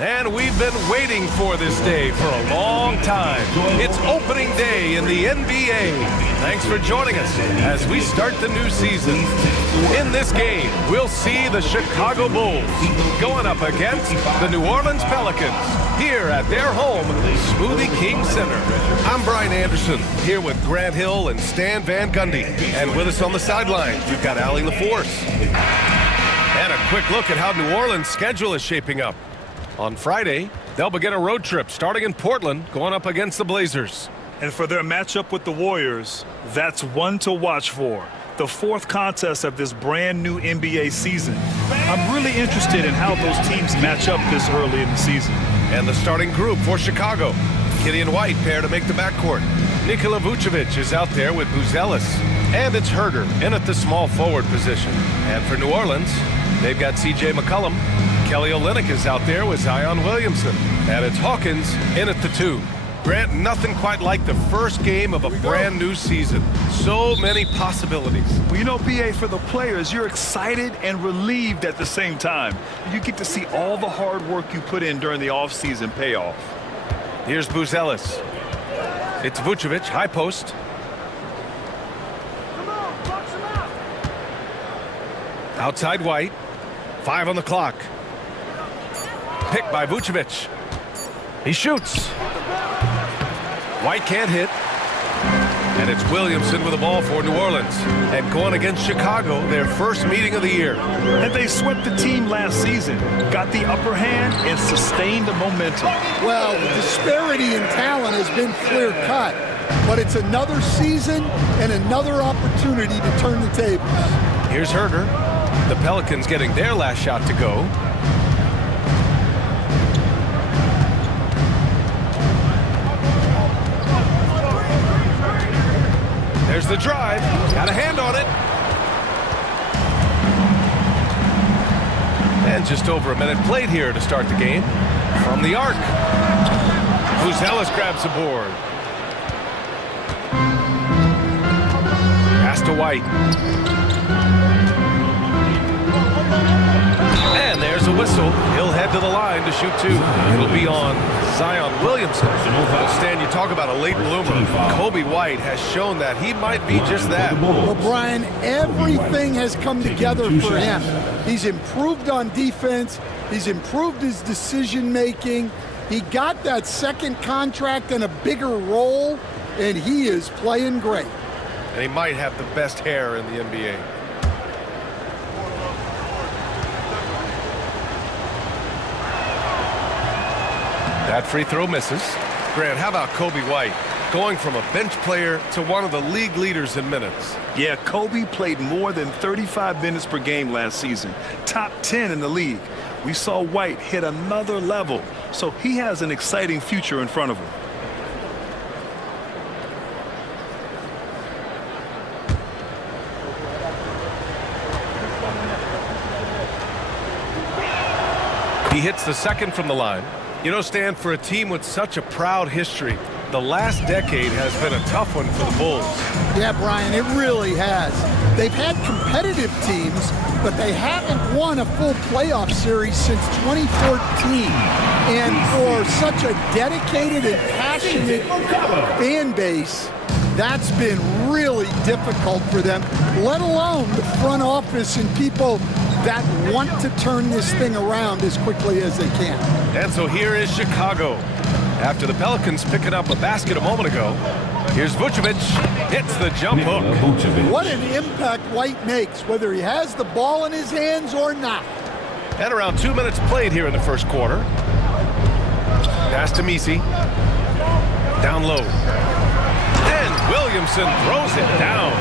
And we've been waiting for this day for a long time. It's opening day in the NBA. Thanks for joining us as we start the new season. In this game, we'll see the Chicago Bulls going up against the New Orleans Pelicans here at their home, Smoothie King Center. I'm Brian Anderson, here with Grant Hill and Stan Van Gundy. And with us on the sidelines, we've got Allie LaForce. And a quick look at how New Orleans' schedule is shaping up. On Friday, they'll begin a road trip starting in Portland, going up against the Blazers. And for their matchup with the Warriors, that's one to watch for. The fourth contest of this brand new NBA season. I'm really interested in how those teams match up this early in the season. And the starting group for Chicago. Kitty and White pair to make the backcourt. Nikola Vucevic is out there with Buzelis. And it's Herder in at the small forward position. And for New Orleans, they've got C.J. McCollum. Kelly Olynyk is out there with Zion Williamson. And it's Hawkins in at the 2. Grant, nothing quite like the first game of a brand new season. So many possibilities. Well, you know, B.A., for the players, you're excited and relieved at the same time. You get to see all the hard work you put in during the offseason pay off. Here's Buzelis. It's Vucevic, high post. Outside White. 5 on the clock. Picked by Vucevic. He shoots. White can't hit. And it's Williamson with the ball for New Orleans. And going against Chicago, their first meeting of the year. And they swept the team last season, got the upper hand, and sustained the momentum. Well, the disparity in talent has been clear-cut. But it's another season and another opportunity to turn the tables. Here's Herder. The Pelicans getting their last shot to go. There's the drive. Got a hand on it. And just over a minute played here to start the game. From the arc. Buzelis grabs the board. Pass to White. And there's a whistle. He'll head to the line to shoot 2. It'll be on Zion Williamson. Stan, you talk about a late bloomer. Kobe White has shown that he might be just that. Well, Brian, everything has come together for him. He's improved on defense. He's improved his decision-making. He got that second contract and a bigger role, and he is playing great. And he might have the best hair in the NBA. That free throw misses. Grant, how about Kobe White? Going from a bench player to one of the league leaders in minutes. Yeah, Kobe played more than 35 minutes per game last season. Top 10 in the league. We saw White hit another level, so he has an exciting future in front of him. He hits the second from the line. You know, Stan, for a team with such a proud history, the last decade has been a tough one for the Bulls. Yeah, Brian, it really has. They've had competitive teams, but they haven't won a full playoff series since 2014. And for such a dedicated and passionate fan base, that's been really difficult for them, let alone the front office and people that want to turn this thing around as quickly as they can. And so here is Chicago. After the Pelicans picking up a basket a moment ago, here's Vucevic, hits the jump hook. What an impact White makes, whether he has the ball in his hands or not. And around 2 minutes played here in the first quarter. Pass to Misi. Down low. And Williamson throws it down.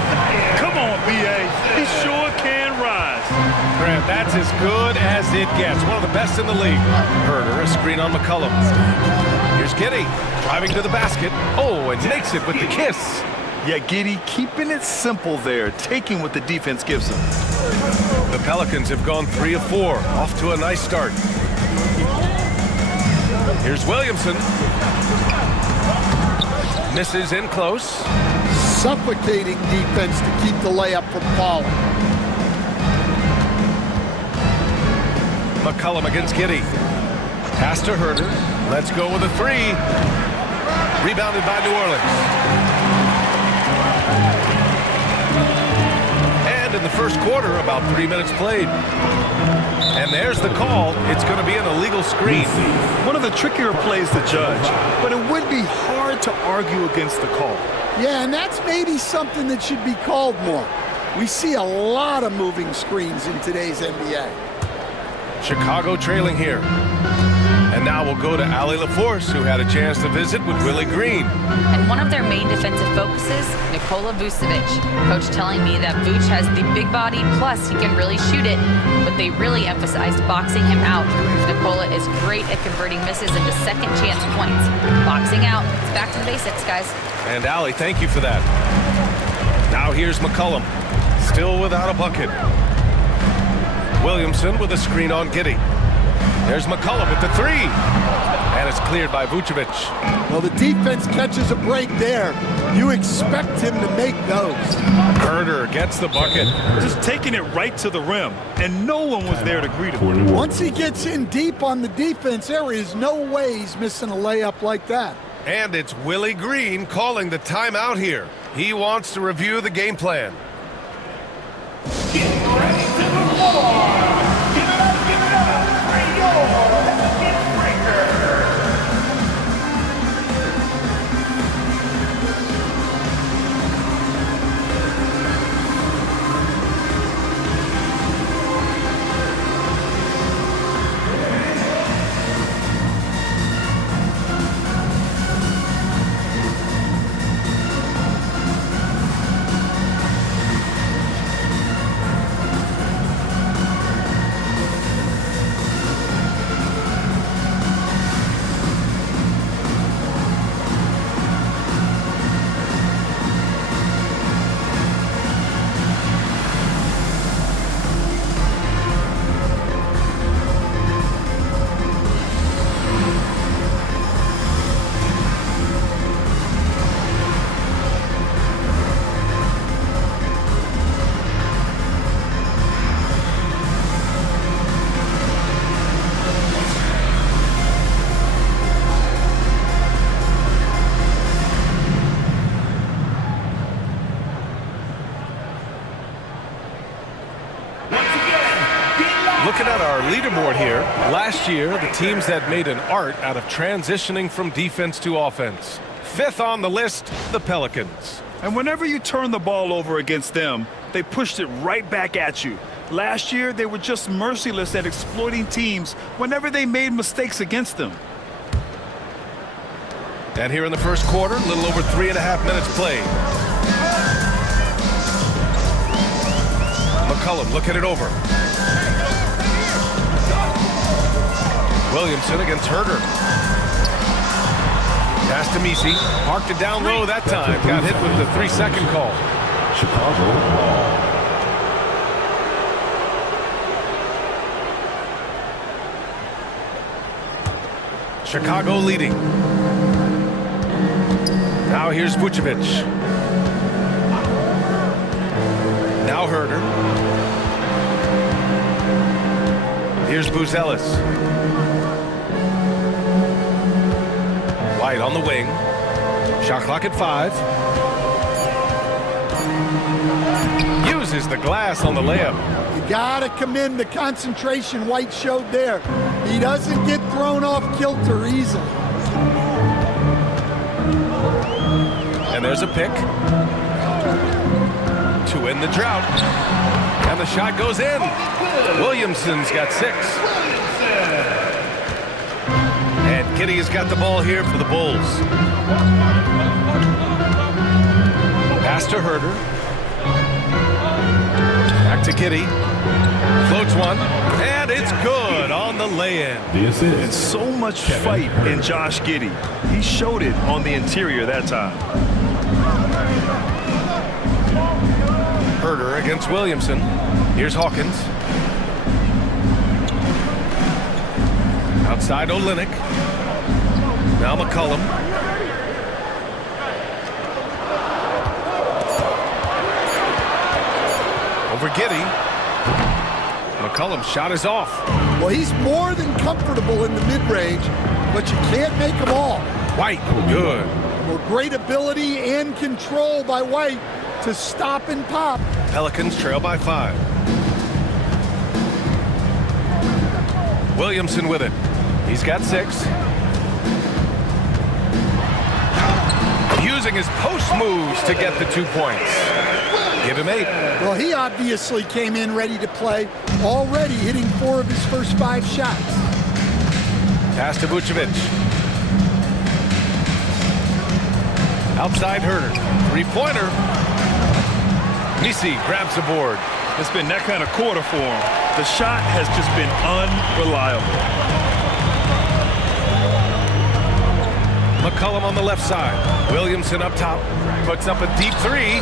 Come on, B.A. He sure can rise. Grant, that's as good as it gets. One of the best in the league. Herder, a screen on McCollum. Here's Giddey, driving to the basket. Oh, and makes it with the kiss. Yeah, Giddey keeping it simple there, taking what the defense gives him. The Pelicans have gone 3 of 4, off to a nice start. Here's Williamson. Misses in close. Suffocating defense to keep the layup from falling. McCollum against Giddey. Pass to Herder. Let's go with a three. Rebounded by New Orleans. And in the first quarter, about 3 minutes played. And there's the call. It's going to be an illegal screen. One of the trickier plays to judge, but it would be hard to argue against the call. Yeah, and that's maybe something that should be called more. We see a lot of moving screens in today's NBA. Chicago trailing here. And now we'll go to Allie LaForce, who had a chance to visit with Willie Green. And one of their main defensive focuses, Nikola Vucevic. Coach telling me that Vuce has the big body, plus he can really shoot it, but they really emphasized boxing him out. Nikola is great at converting misses into second chance points. Boxing out. It's back to the basics, guys. And Allie, thank you for that. Now here's McCollum, still without a bucket. Williamson with a screen on Giddey. There's McCollum with the three. And it's cleared by Vucevic. Well, the defense catches a break there. You expect him to make those. Herder gets the bucket. Just taking it right to the rim, and no one was there to greet him. Once he gets in deep on the defense, there is no way he's missing a layup like that. And it's Willie Green calling the timeout here. He wants to review the game plan. Get ready to perform. Give it up for your bucket breaker. Looking at our leaderboard here, last year the teams that made an art out of transitioning from defense to offense. Fifth on the list, the Pelicans. And whenever you turn the ball over against them, they pushed it right back at you. Last year, they were just merciless at exploiting teams whenever they made mistakes against them. And here in the first quarter, a little over 3.5 minutes played. McCollum looking it over. Williamson against Herder. Pass to Misi. Parked it down low that time. Got hit with the 3-second call. Chicago ball. Chicago leading. Now here's Vucevic. Now Herder. Here's Buzelis. White on the wing. Shot clock at 5. Uses the glass on the layup. You gotta commend the concentration White showed there. He doesn't get thrown off kilter easily. And there's a pick to end the drought. And the shot goes in. Williamson's got 6. And Giddey has got the ball here for the Bulls. Pass to Herder. Back to Giddey. Floats one. And it's good on the lay-in. And so much fight in Josh Giddey. He showed it on the interior that time. Herder against Williamson. Here's Hawkins. Outside Olynyk. Now McCollum. Over Giddey. McCollum's shot is off. Well, he's more than comfortable in the mid-range, but you can't make them all. White, good. Well, great ability and control by White to stop and pop. Pelicans trail by 5. Williamson with it. He's got 6. Using his post moves to get the 2 points. Give him 8. Well, he obviously came in ready to play, already hitting 4 of his first 5 shots. Pass to Vucevic. Outside Herter. 3-pointer. Nisi grabs the board. It's been that kind of quarter for him. The shot has just been unreliable. McCollum on the left side. Williamson up top. Puts up a deep 3.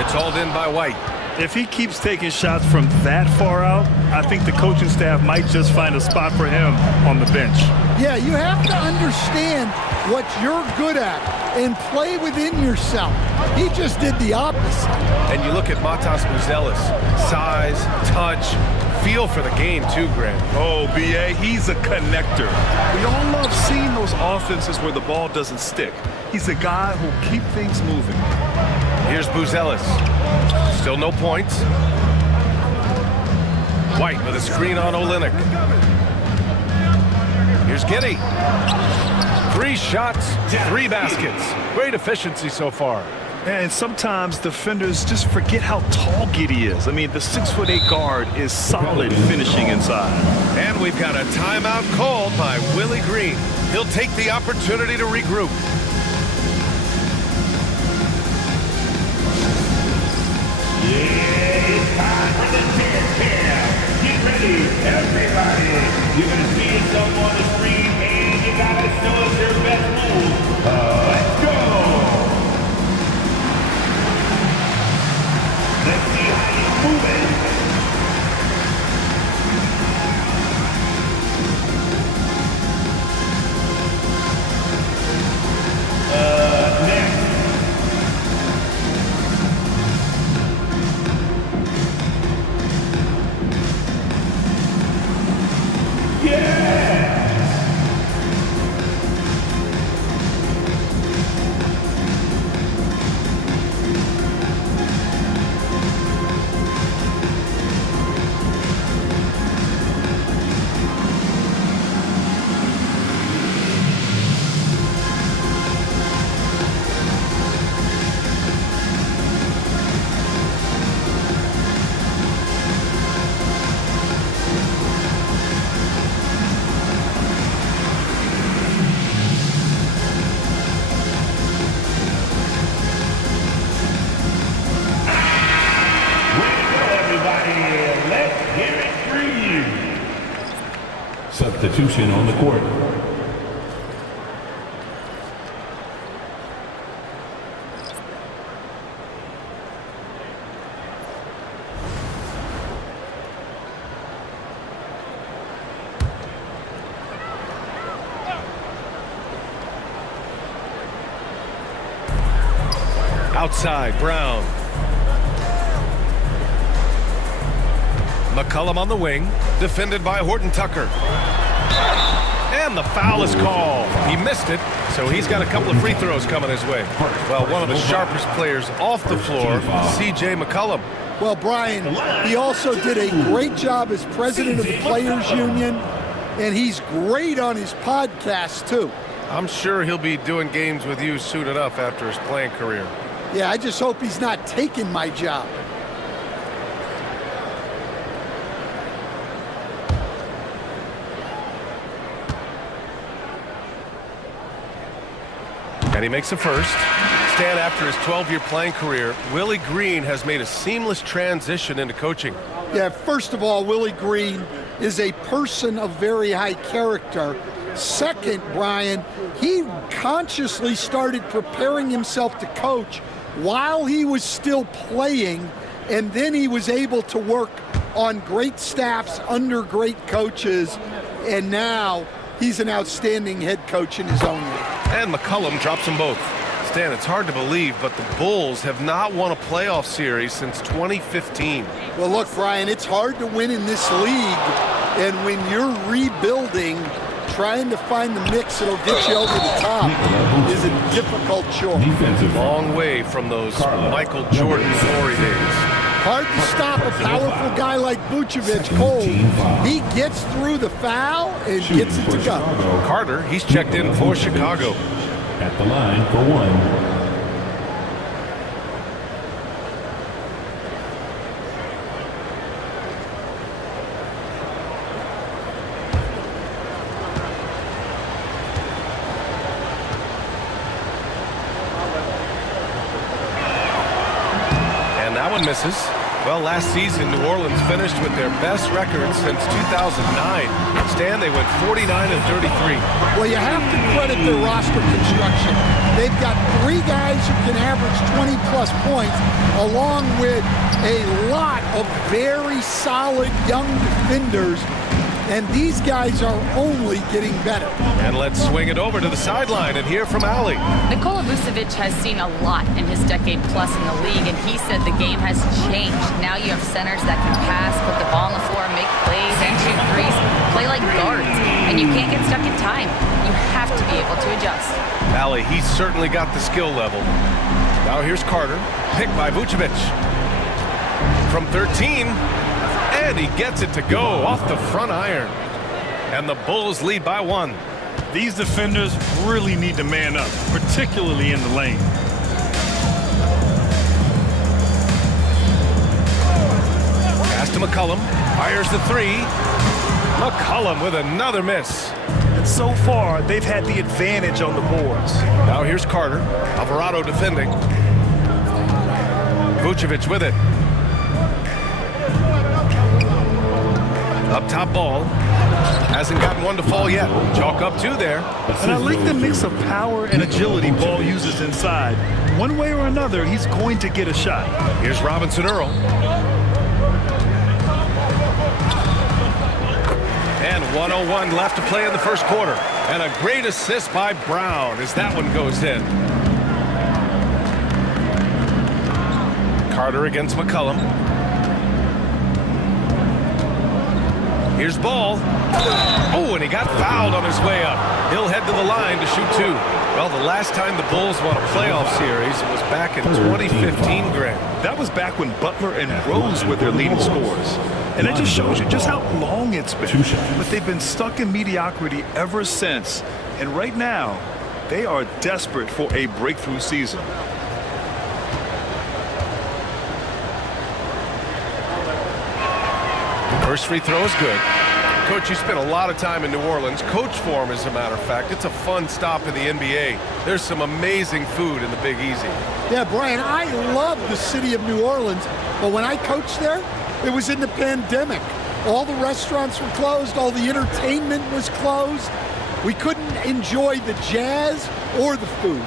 It's hauled in by White. If he keeps taking shots from that far out, I think the coaching staff might just find a spot for him on the bench. Yeah, you have to understand what you're good at and play within yourself. He just did the opposite. And you look at Matas Buzelis. Size, touch, feel for the game too, Grant. Oh, B.A., he's a connector. We all love seeing those offenses where the ball doesn't stick. He's a guy who'll keep things moving. Here's Buzelis. Still no points. White with a screen on Olynyk. Here's Giddey. 3 shots, 3 baskets. Great efficiency so far. And sometimes defenders just forget how tall Giddey is. I mean, the 6'8" guard is solid finishing inside. And we've got a timeout called by Willie Green. He'll take the opportunity to regroup. Yeah, it's time for the dance cam. Get ready, everybody. You're going to see us up on the screen, and you got to show us your best move. Let's go. Let's see how you're moving. Next. Substitution on the court. Outside, Brown. McCollum on the wing, defended by Horton Tucker. And the foul is called. He missed it, so he's got a couple of free throws coming his way. Well, one of the sharpest players off the floor, C.J. McCollum. Well, Brian, he also did a great job as president of the Players Union, and he's great on his podcast, too. I'm sure he'll be doing games with you soon enough after his playing career. Yeah, I just hope he's not taking my job. And he makes the first. Stan, after his 12-year playing career, Willie Green has made a seamless transition into coaching. Yeah, first of all, Willie Green is a person of very high character. Second, Brian, he consciously started preparing himself to coach while he was still playing, and then he was able to work on great staffs under great coaches, and now he's an outstanding head coach in his own way. And McCollum drops them both. Stan, it's hard to believe, but the Bulls have not won a playoff series since 2015. Well, look, Brian, it's hard to win in this league, and when you're rebuilding, trying to find the mix that'll get you over the top is a difficult choice. Defensive Long way from those Michael Jordan glory days. Hard to stop a powerful guy like Vucevic cold. He gets through the foul and gets it to go. Carter, he's checked in for Chicago. At the line for one. And that one misses. Well, last season, New Orleans finished with their best record since 2009. Stan, they went 49 and 33. Well, you have to credit their roster construction. They've got 3 guys who can average 20-plus points, along with a lot of very solid young defenders, and these guys are only getting better. And let's swing it over to the sideline and hear from Ali. Nikola Vucevic has seen a lot in his decade plus in the league, and he said the game has changed. Now you have centers that can pass, put the ball on the floor, make plays, and shoot threes, play like guards, and you can't get stuck in time. You have to be able to adjust. Ali, he's certainly got the skill level. Now here's Carter, picked by Vucevic. From 13, and he gets it to go off the front iron. And the Bulls lead by 1. These defenders really need to man up, particularly in the lane. Pass to McCollum, fires the 3. McCollum with another miss. And so far, they've had the advantage on the boards. Now here's Carter, Alvarado defending. Vucevic with it. Up top ball. Hasn't gotten one to fall yet. Chalk up 2 there. And I like the mix of power and agility Ball uses inside. One way or another, he's going to get a shot. Here's Robinson Earl. And 1:01 left to play in the first quarter. And a great assist by Brown as that one goes in. Carter against McCollum. Here's Ball. Oh, and he got fouled on his way up. He'll head to the line to shoot 2. Well, the last time the Bulls won a playoff series was back in 2015, Greg. That was back when Butler and Rose were their leading scorers. And it just shows you just how long it's been. But they've been stuck in mediocrity ever since. And right now, they are desperate for a breakthrough season. First free throw is good. Coach, you spent a lot of time in New Orleans. Coach form, as a matter of fact. It's a fun stop in the NBA. There's some amazing food in the Big Easy. Yeah, Brian, I love the city of New Orleans, but when I coached there, it was in the pandemic. All the restaurants were closed, all the entertainment was closed. We couldn't enjoy the jazz or the food.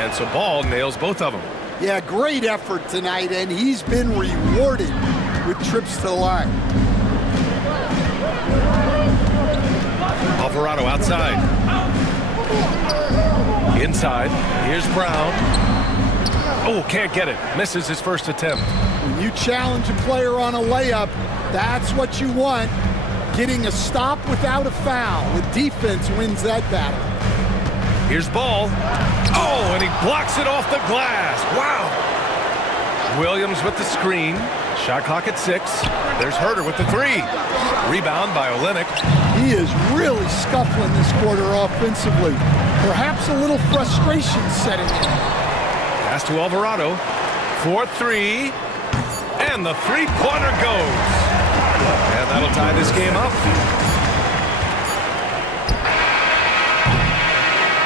And so Ball nails both of them. Yeah, great effort tonight, and he's been rewarded with trips to the line. Alvarado outside. Inside. Here's Brown. Oh, can't get it. Misses his first attempt. When you challenge a player on a layup, that's what you want. Getting a stop without a foul. The defense wins that battle. Here's Ball. Oh, and he blocks it off the glass. Wow. Williams with the screen. Shot clock at 6. There's Herter with the 3. Rebound by Olynyk. He is really scuffling this quarter offensively. Perhaps a little frustration setting in. Pass to Alvarado. 4-3. And the three-pointer goes. And that'll tie this game up.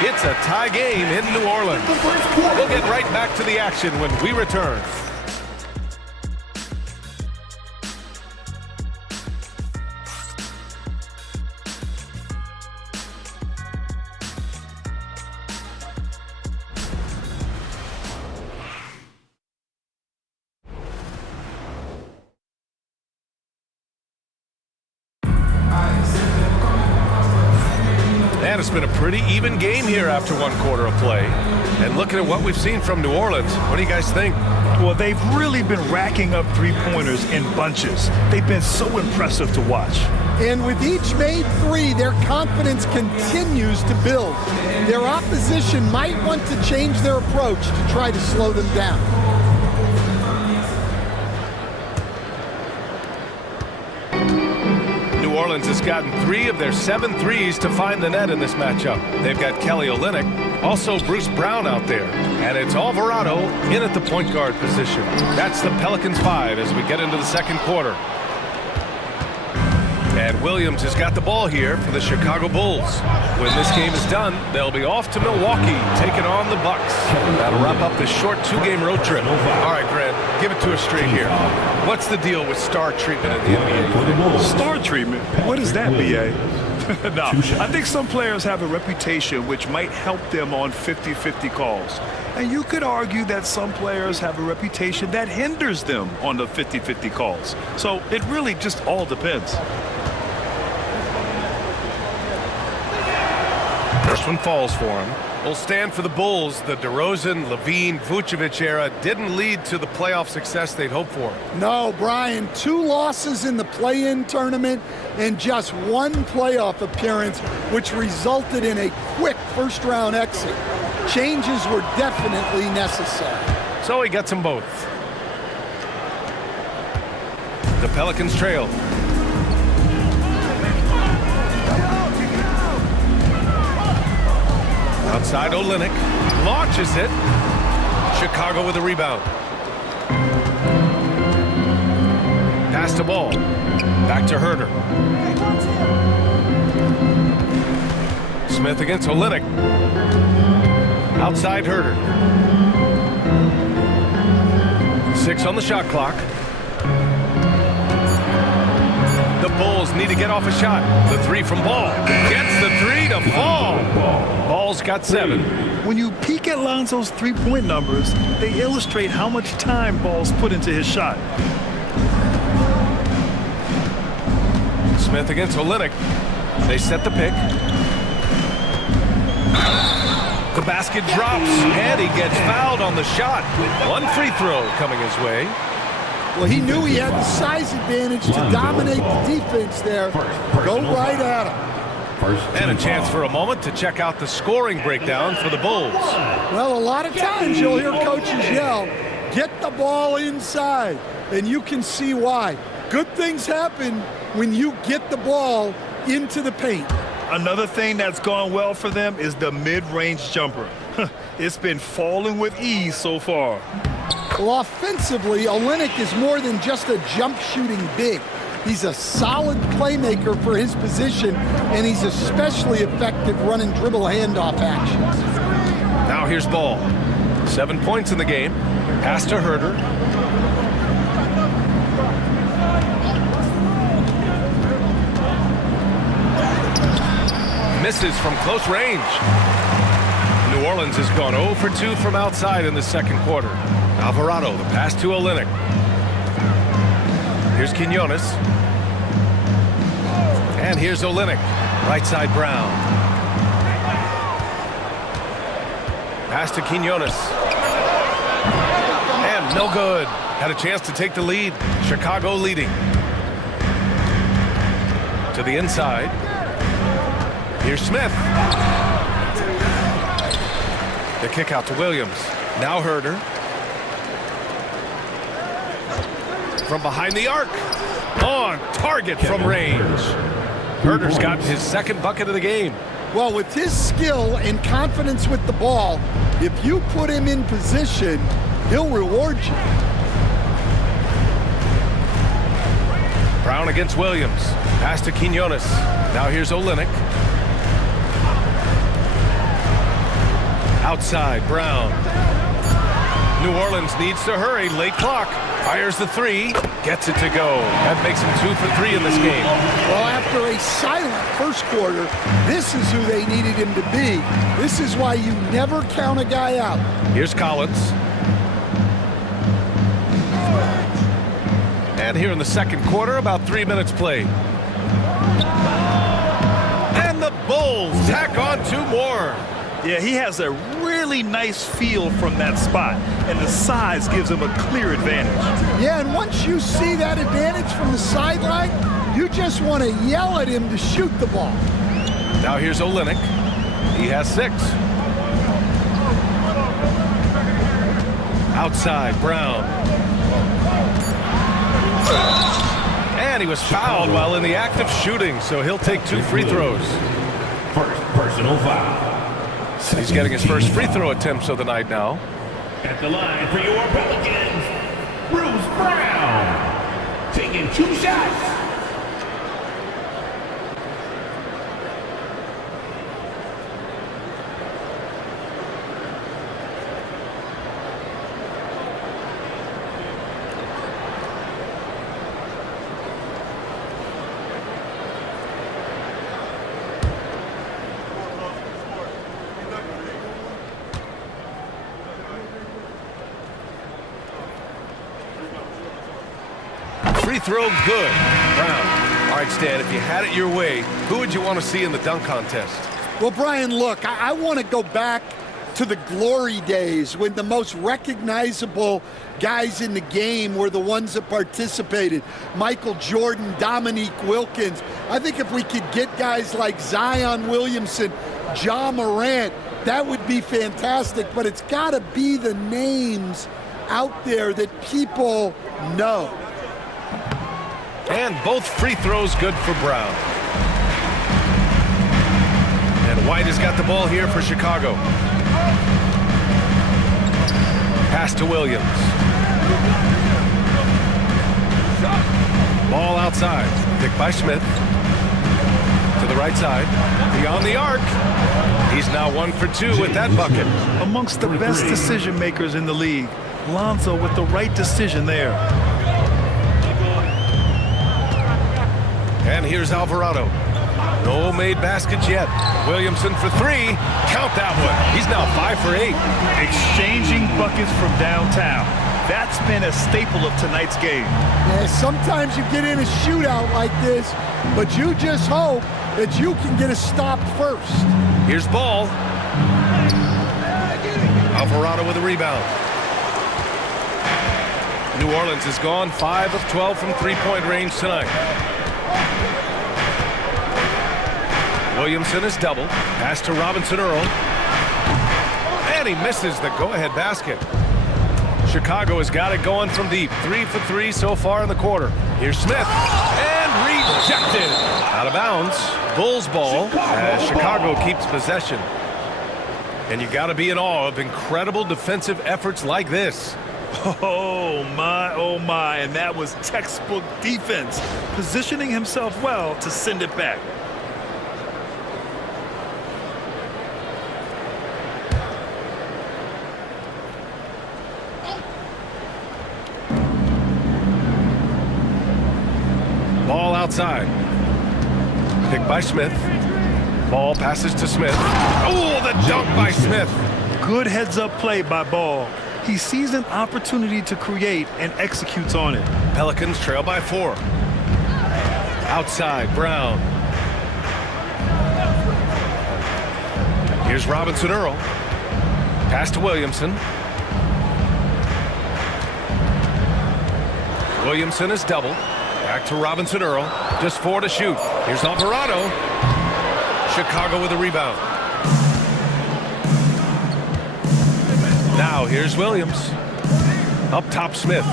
It's a tie game in New Orleans. We'll get right back to the action when we return. And it's been a pretty even game here after one quarter of play. And looking at what we've seen from New Orleans, what do you guys think? Well, they've really been racking up three-pointers in bunches. They've been so impressive to watch. And with each made three, their confidence continues to build. Their opposition might want to change their approach to try to slow them down. New Orleans has gotten 3 of their 7 threes to find the net in this matchup. They've got Kelly Olynyk, also Bruce Brown out there. And it's Alvarado in at the point guard position. That's the Pelicans 5 as we get into the second quarter. And Williams has got the ball here for the Chicago Bulls. When this game is done, they'll be off to Milwaukee, taking on the Bucks. That'll wrap up this short 2-game road trip. All right, Grant, give it to us straight here. What's the deal with star treatment in the NBA? Star treatment? What is that, B.A.? No, I think some players have a reputation which might help them on 50-50 calls. And you could argue that some players have a reputation that hinders them on the 50-50 calls. So it really just all depends. First one falls for him. Will stand for the Bulls. The DeRozan, Levine, Vucevic era didn't lead to the playoff success they'd hoped for. No, Brian, 2 losses in the play-in tournament and just 1 playoff appearance, which resulted in a quick first-round exit. Changes were definitely necessary. So he gets them both. The Pelicans trail. Outside Olynyk, launches it. Chicago with a rebound. Pass the ball. Back to Herder. Smith against Olynyk. Outside Herder. 6 on the shot clock. The Bulls need to get off a shot. The 3 from Ball. Gets the 3 to fall. Ball's got 7. When you peek at Lonzo's three-point numbers, they illustrate how much time Ball's put into his shot. Smith against Olynyk. They set the pick. The basket drops, and he gets fouled on the shot. 1 free throw coming his way. Well, he knew he had the size advantage to dominate the defense there. Go right at him. And a chance for a moment to check out the scoring breakdown for the Bulls. Well, a lot of times you'll hear coaches yell, get the ball inside, and you can see why. Good things happen when you get the ball into the paint. Another thing that's gone well for them is the mid-range jumper. It's been falling with ease so far. Well, offensively, Olynyk is more than just a jump-shooting big. He's a solid playmaker for his position, and he's especially effective running dribble handoff actions. Now here's Ball. 7 points in the game. Pass to Herder. Misses from close range. New Orleans has gone 0 for 2 from outside in the second quarter. Alvarado, the pass to Olynyk. Here's Quinones. And here's Olynyk. Right side Brown. Pass to Quinones. And no good. Had a chance to take the lead. Chicago leading. To the inside. Here's Smith. The kick out to Williams. Now Herder. From behind the arc. On target from range. Herder's gotten his second bucket of the game. Well, with his skill and confidence with the ball, if you put him in position, he'll reward you. Brown against Williams. Pass to Quinones. Now here's Olynyk. Outside, Brown. New Orleans needs to hurry. Late clock. Fires the 3. Gets it to go. That makes him 2 for 3 in this game. Well, after a silent first quarter, this is who they needed him to be. This is why you never count a guy out. Here's Collins. And here in the second quarter, about 3 minutes played. And the Bulls tack on 2 more. Yeah, he has a really nice feel from that spot, and the size gives him a clear advantage. Yeah, and once you see that advantage from the sideline, you just want to yell at him to shoot the ball. Now here's Olynyk. He has 6. Outside, Brown. And he was fouled while in the act of shooting, so he'll take 2 free throws. First personal foul. He's getting his first free throw attempts of the night now. At the line for your Pelicans, Bruce Brown. Taking 2 shots. Free throw good. Brown. All right, Stan, if you had it your way, who would you want to see in the dunk contest? Well, Brian, look, I want to go back to the glory days when the most recognizable guys in the game were the ones that participated. Michael Jordan, Dominique Wilkins. I think if we could get guys like Zion Williamson, Ja Morant, that would be fantastic. But it's got to be the names out there that people know. And both free throws good for Brown. And White has got the ball here for Chicago. Pass to Williams. Ball outside. Picked by Smith. To the right side. Beyond the arc. He's now 1 for 2 with that bucket. Amongst the best decision makers in the league, Lonzo with the right decision there. And here's Alvarado. No made baskets yet. Williamson for 3. Count that one. He's now 5 for 8. Exchanging buckets from downtown. That's been a staple of tonight's game. Yeah, sometimes you get in a shootout like this, but you just hope that you can get a stop first. Here's Ball. Alvarado with a rebound. New Orleans has gone 5 of 12 from three-point range tonight. Williamson is double. Pass to Robinson Earl. And he misses the go-ahead basket. Chicago has got it going from deep. 3 for 3 so far in the quarter. Here's Smith. And rejected. Out of bounds. Bulls ball as Chicago keeps possession. And you got to be in awe of incredible defensive efforts like this. Oh my, and that was textbook defense, positioning himself well to send it back. Ball outside. Picked by Smith. Ball passes to Smith. Oh, the dunk by Smith. Good heads-up play by Ball. He sees an opportunity to create and executes on it. Pelicans trail by 4. Outside, Brown. Here's Robinson Earl. Pass to Williamson. Williamson is double. Back to Robinson Earl. Just 4 to shoot. Here's Alvarado. Chicago with a rebound. Now here's Williams. Up top, Smith.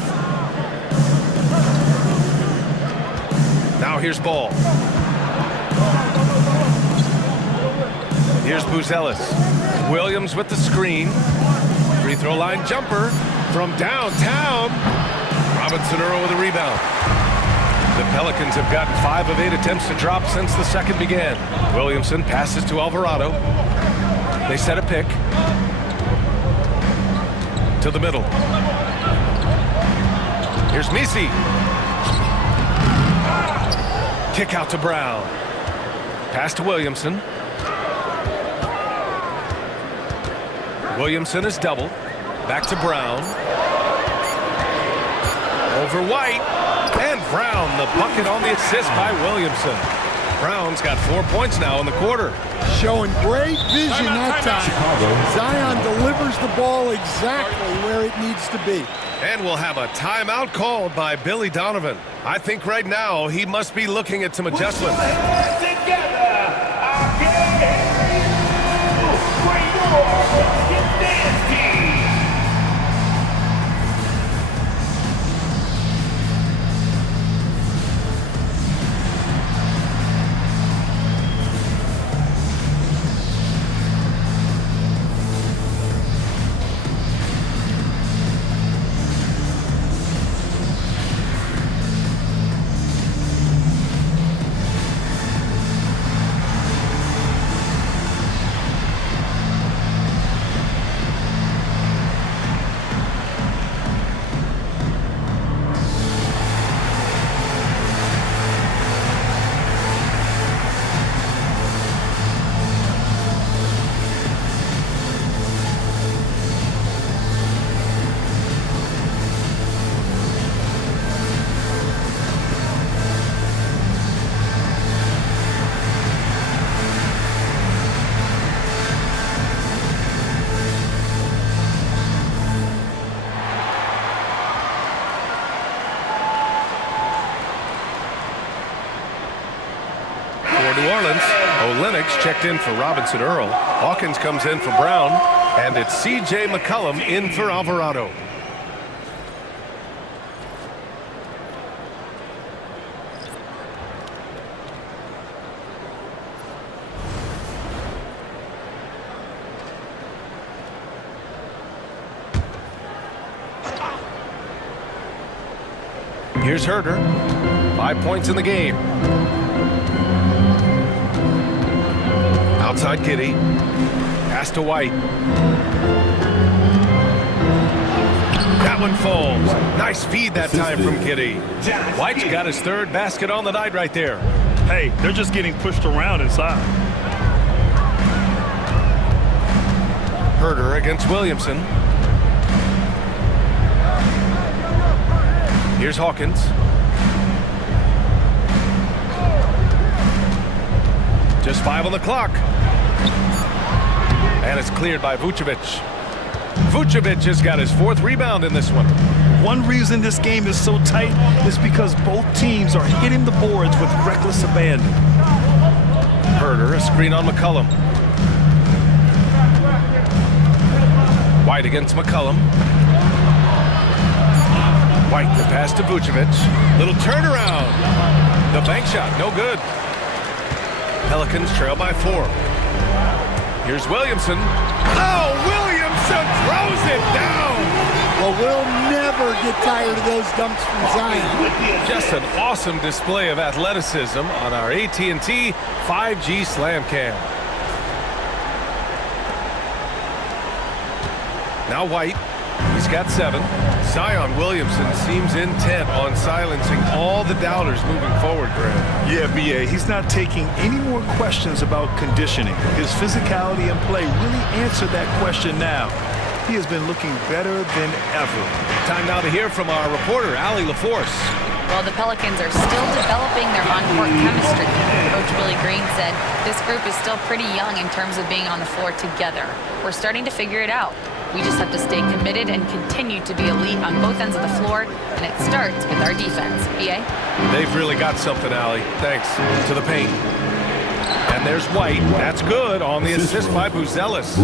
Now here's Ball. Here's Buzelis. Williams with the screen. Free throw line jumper from downtown. Robinson Earl with a rebound. The Pelicans have gotten 5 of 8 attempts to drop since the second began. Williamson passes to Alvarado. They set a pick. To the middle. Here's Misi. Kick out to Brown. Pass to Williamson. Williamson is double. Back to Brown. Over White. And Brown, the bucket on the assist by Williamson. Brown's got 4 points now in the quarter. Showing great vision that time. Zion delivers the ball exactly where it needs to be. And we'll have a timeout called by Billy Donovan. I think right now he must be looking at some adjustments. Together, I can hear you for your dance team. New Orleans, Olynyk checked in for Robinson Earl. Hawkins comes in for Brown. And it's C.J. McCollum in for Alvarado. Here's Herder. 5 points in the game. Outside Giddy. Pass to White. That one falls. Nice feed that time from Giddy. White's got his third basket on the night right there. Hey, they're just getting pushed around inside. Herder against Williamson. Here's Hawkins. Just 5 on the clock. And it's cleared by Vucevic. Vucevic has got his 4th rebound in this one. One reason this game is so tight is because both teams are hitting the boards with reckless abandon. Herder, a screen on McCollum. White against McCollum. White, the pass to Vucevic. Little turnaround. The bank shot, no good. Pelicans trail by 4. Here's Williamson. Oh, Williamson throws it down. Well, we'll never get tired of those dunks from Zion. Just an awesome display of athleticism on our AT&T 5G Slam Cam. Now White. He's got 7. Zion Williamson seems intent on silencing all the doubters moving forward, Grant. Yeah, B.A., he's not taking any more questions about conditioning. His physicality and play really answer that question now. He has been looking better than ever. Time now to hear from our reporter, Allie LaForce. Well, the Pelicans are still developing their on-court chemistry. Coach Willie Green said this group is still pretty young in terms of being on the floor together. We're starting to figure it out. We just have to stay committed and continue to be elite on both ends of the floor, and it starts with our defense. B.A.? They've really got something, Allie. Thanks. To the paint. And there's White. That's good on the assist by Buzelis.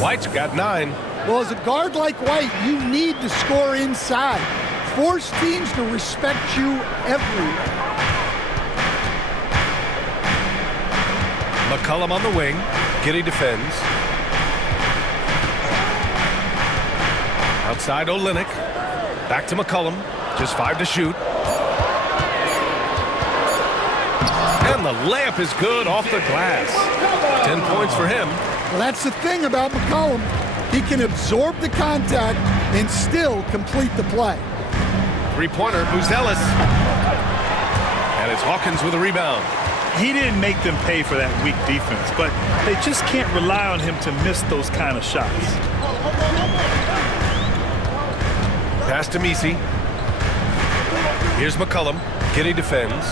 White's got 9. Well, as a guard like White, you need to score inside. Force teams to respect you everywhere. McCollum on the wing. Giddy defends. Outside Olynyk. Back to McCollum. Just 5 to shoot. And the layup is good off the glass. 10 points for him. Well, that's the thing about McCollum. He can absorb the contact and still complete the play. 3-pointer, Buzelis. And it's Hawkins with a rebound. He didn't make them pay for that weak defense, but they just can't rely on him to miss those kind of shots. Pass to Messi. Here's McCollum. Giddy defends.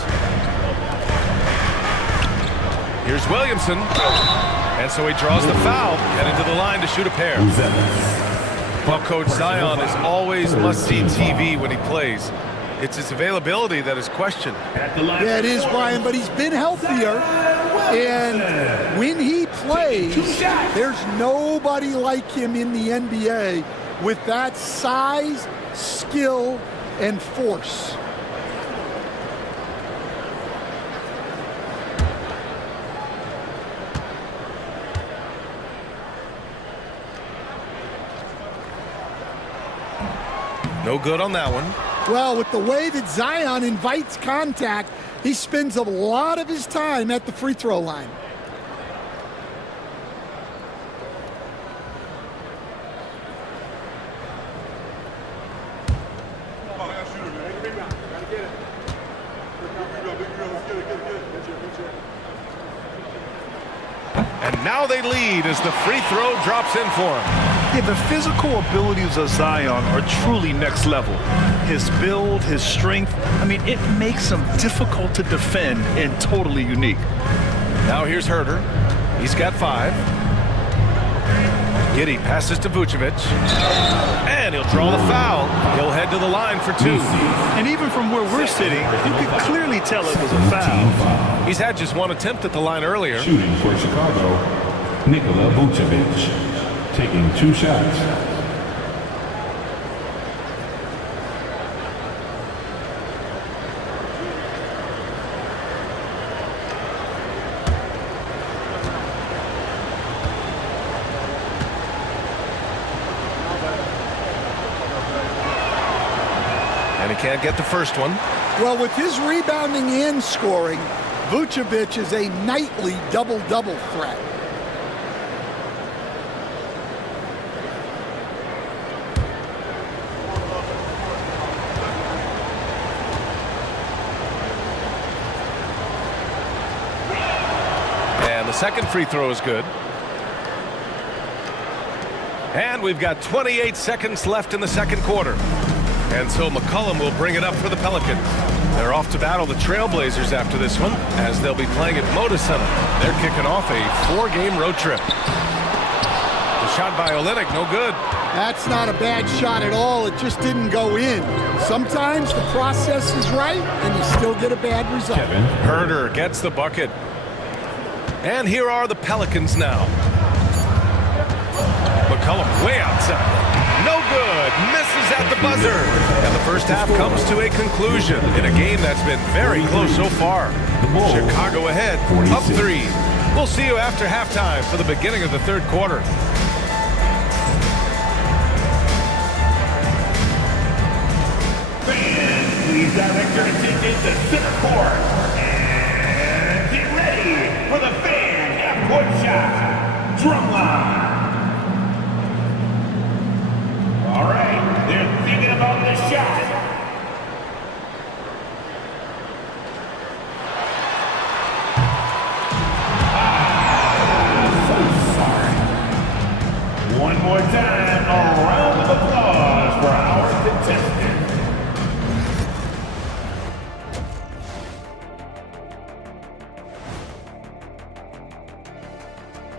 Here's Williamson. And so he draws the foul and into the line to shoot a pair. Well, Coach, Zion is always must-see TV when he plays. It's his availability that is questioned. Yeah, it is, Brian, but he's been healthier. And when he plays, there's nobody like him in the NBA with that size, skill, and force. No good on that one. Well, with the way that Zion invites contact, he spends a lot of his time at the free throw line. And now they lead as the free throw drops in for him. Yeah, the physical abilities of Zion are truly next level. His build, his strength, I mean, it makes him difficult to defend and totally unique. Now here's Herter. He's got 5. Giddey passes to Vucevic. And he'll draw the foul. He'll head to the line for 2. And even from where we're sitting, you can clearly tell it was a foul. He's had just 1 attempt at the line earlier. Shooting for Chicago, Nikola Vucevic. Taking 2 shots. And he can't get the first one. Well, with his rebounding and scoring, Vucevic is a nightly double-double threat. The second free throw is good. And we've got 28 seconds left in the second quarter. And so McCollum will bring it up for the Pelicans. They're off to battle the Trailblazers after this one, as they'll be playing at Moda Center. They're kicking off a 4-game road trip. The shot by Olynyk, no good. That's not a bad shot at all. It just didn't go in. Sometimes the process is right, and you still get a bad result. Herter gets the bucket. And here are the Pelicans now. McCollum way outside. No good. Misses at the buzzer. And the first half comes to a conclusion in a game that's been very close so far. Chicago ahead, up 3. We'll see you after halftime for the beginning of the third quarter. Fans, please direct your attention to center court. And get ready for the fan half-court shot. Drumline. All right, they're thinking about the shot. So sorry. One more time, a round of applause for our contestant.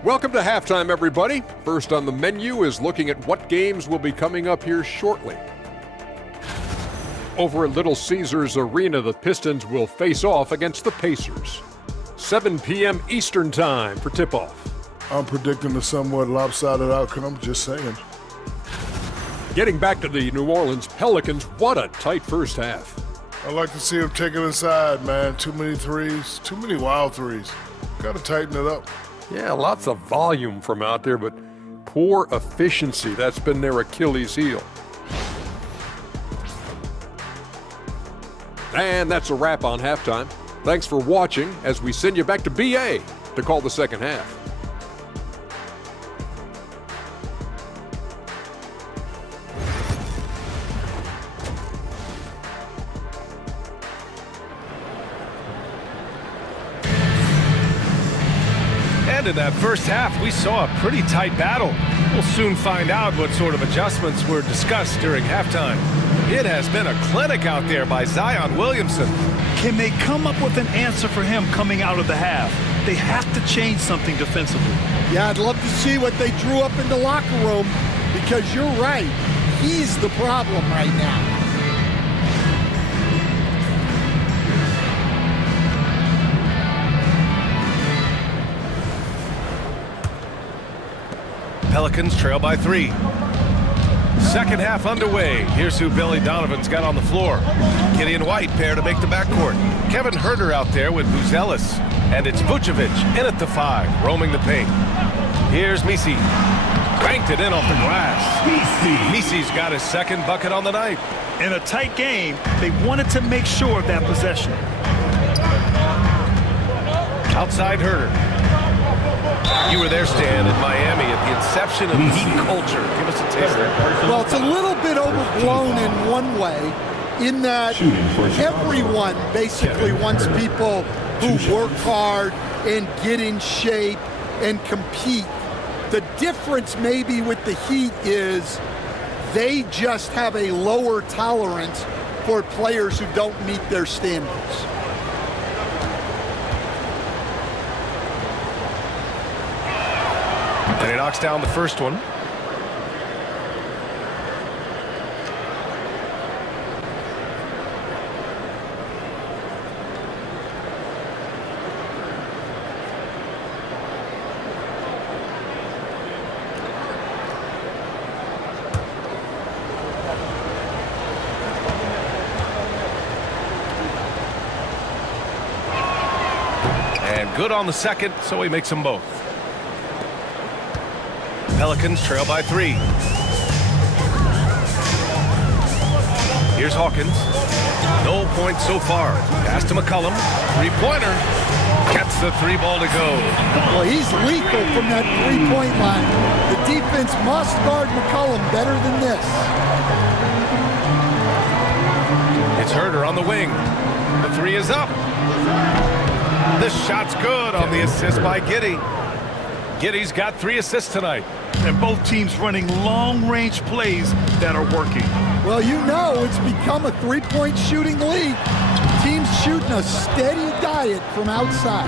Welcome to halftime, everybody. First on the menu is looking at what games will be coming up here shortly. Over at Little Caesars Arena, the Pistons will face off against the Pacers. 7 p.m. Eastern Time for tip-off. I'm predicting a somewhat lopsided outcome, just saying. Getting back to the New Orleans Pelicans, what a tight first half. I like to see them take it inside, man. Too many threes, too many wild threes. Got to tighten it up. Yeah, lots of volume from out there, but poor efficiency. That's been their Achilles heel. And that's a wrap on halftime. Thanks for watching as we send you back to BA to call the second half. And in that first half, we saw a pretty tight battle. We'll soon find out what sort of adjustments were discussed during halftime. It has been a clinic out there by Zion Williamson. Can they come up with an answer for him coming out of the half? They have to change something defensively. Yeah, I'd love to see what they drew up in the locker room, because you're right. He's the problem right now. Pelicans trail by 3. Second half underway. Here's who Billy Donovan's got on the floor. Gideon White pair to make the backcourt. Kevin Huerter out there with Buzelis. And it's Vucevic in at the 5, roaming the paint. Here's Misi. Banked it in off the glass. Misi's got his second bucket on the night. In a tight game, they wanted to make sure of that possession. Outside Huerter. You were there, Stan, in Miami at the inception of Heat culture. Give us a taster. Well, it's a little bit overblown in one way, in that everyone basically wants people who work hard and get in shape and compete. The difference maybe with the Heat is they just have a lower tolerance for players who don't meet their standards. And he knocks down the first one. And good on the second, so he makes them both. Pelicans trail by 3. Here's Hawkins. No points so far. Pass to McCollum. Three-pointer. Gets the 3 ball to go. Well, he's lethal from that three-point line. The defense must guard McCollum better than this. It's Huerter on the wing. The 3 is up. The shot's good on the assist by Giddey. Giddey's got 3 assists tonight. And both teams running long-range plays that are working. Well, you know it's become a three-point shooting league. Teams shooting a steady diet from outside.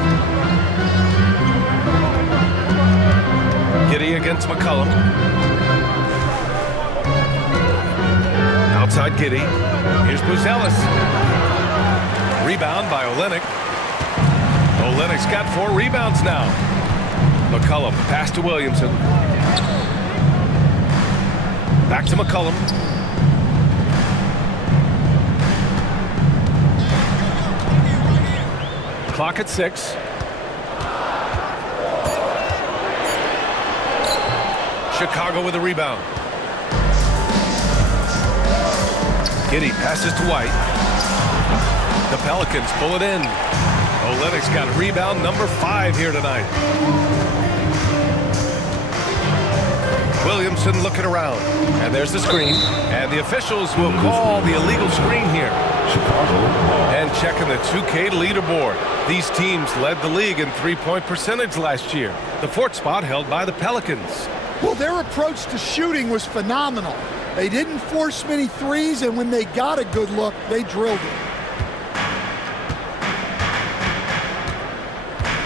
Giddey against McCollum. Outside Giddey. Here's Buzelis. Rebound by Olynyk. Olynyk's got 4 rebounds now. McCollum, pass to Williamson. Back to McCollum. Clock at 6. Chicago with a rebound. Giddey passes to White. The Pelicans pull it in. Olynyk's got rebound number 5 here tonight. Williamson looking around. And there's the screen. And the officials will call the illegal screen here. And checking the 2K leaderboard. These teams led the league in three-point percentage last year. The 4th spot held by the Pelicans. Well, their approach to shooting was phenomenal. They didn't force many threes, and when they got a good look, they drilled it.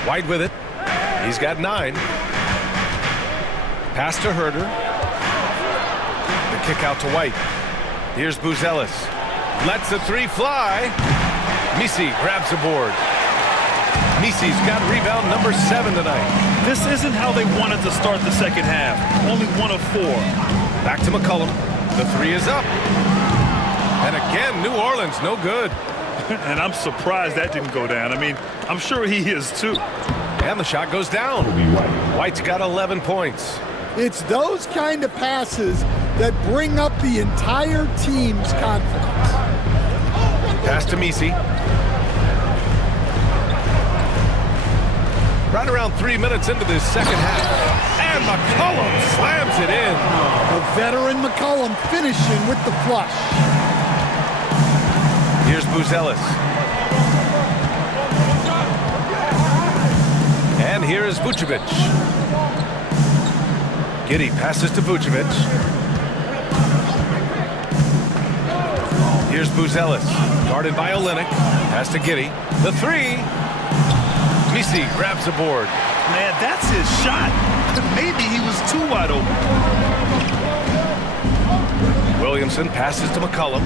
White with it. He's got 9. Pass to Huerter. The kick out to White. Here's Buzelis. Lets the 3 fly. Misi grabs the board. Misi's got rebound number 7 tonight. This isn't how they wanted to start the second half. Only 1 of 4. Back to McCollum. The 3 is up. And again, New Orleans no good. And I'm surprised that didn't go down. I mean, I'm sure he is too. And the shot goes down. White's got 11 points. It's those kind of passes that bring up the entire team's confidence. Pass to Misi. Right around 3 minutes into this second half. And McCollum slams it in. A veteran McCollum finishing with the flush. Here's Buzelis. And here is Vucevic. Giddey passes to Vucevic. Here's Buzelis. Guarded by Olynyk. Pass to Giddey. The 3. Missy grabs the board. Man, that's his shot. Maybe he was too wide open. Williamson passes to McCollum.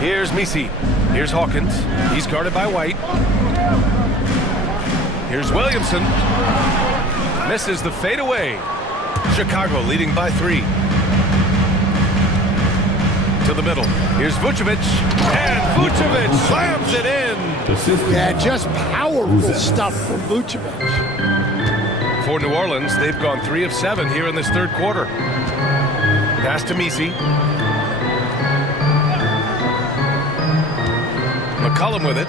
Here's Missy. Here's Hawkins. He's guarded by White. Here's Williamson. Misses the fadeaway. Chicago leading by 3. To the middle. Here's Vucevic. And Vucevic slams it in. Yeah, just powerful stuff from Vucevic. For New Orleans, they've gone 3 of 7 here in this third quarter. Pass to Missy. McCollum with it.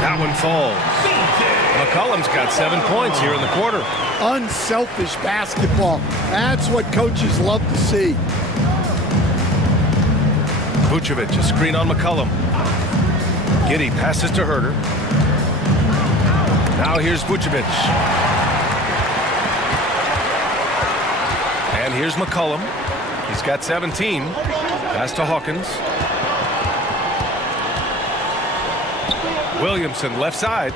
That one falls. McCollum's got 7 points here in the quarter. Unselfish basketball. That's what coaches love to see. Vucevic, a screen on McCollum. Giddey passes to Herter. Now here's Vucevic. And here's McCollum. He's got 17. Pass to Hawkins. Williamson left side.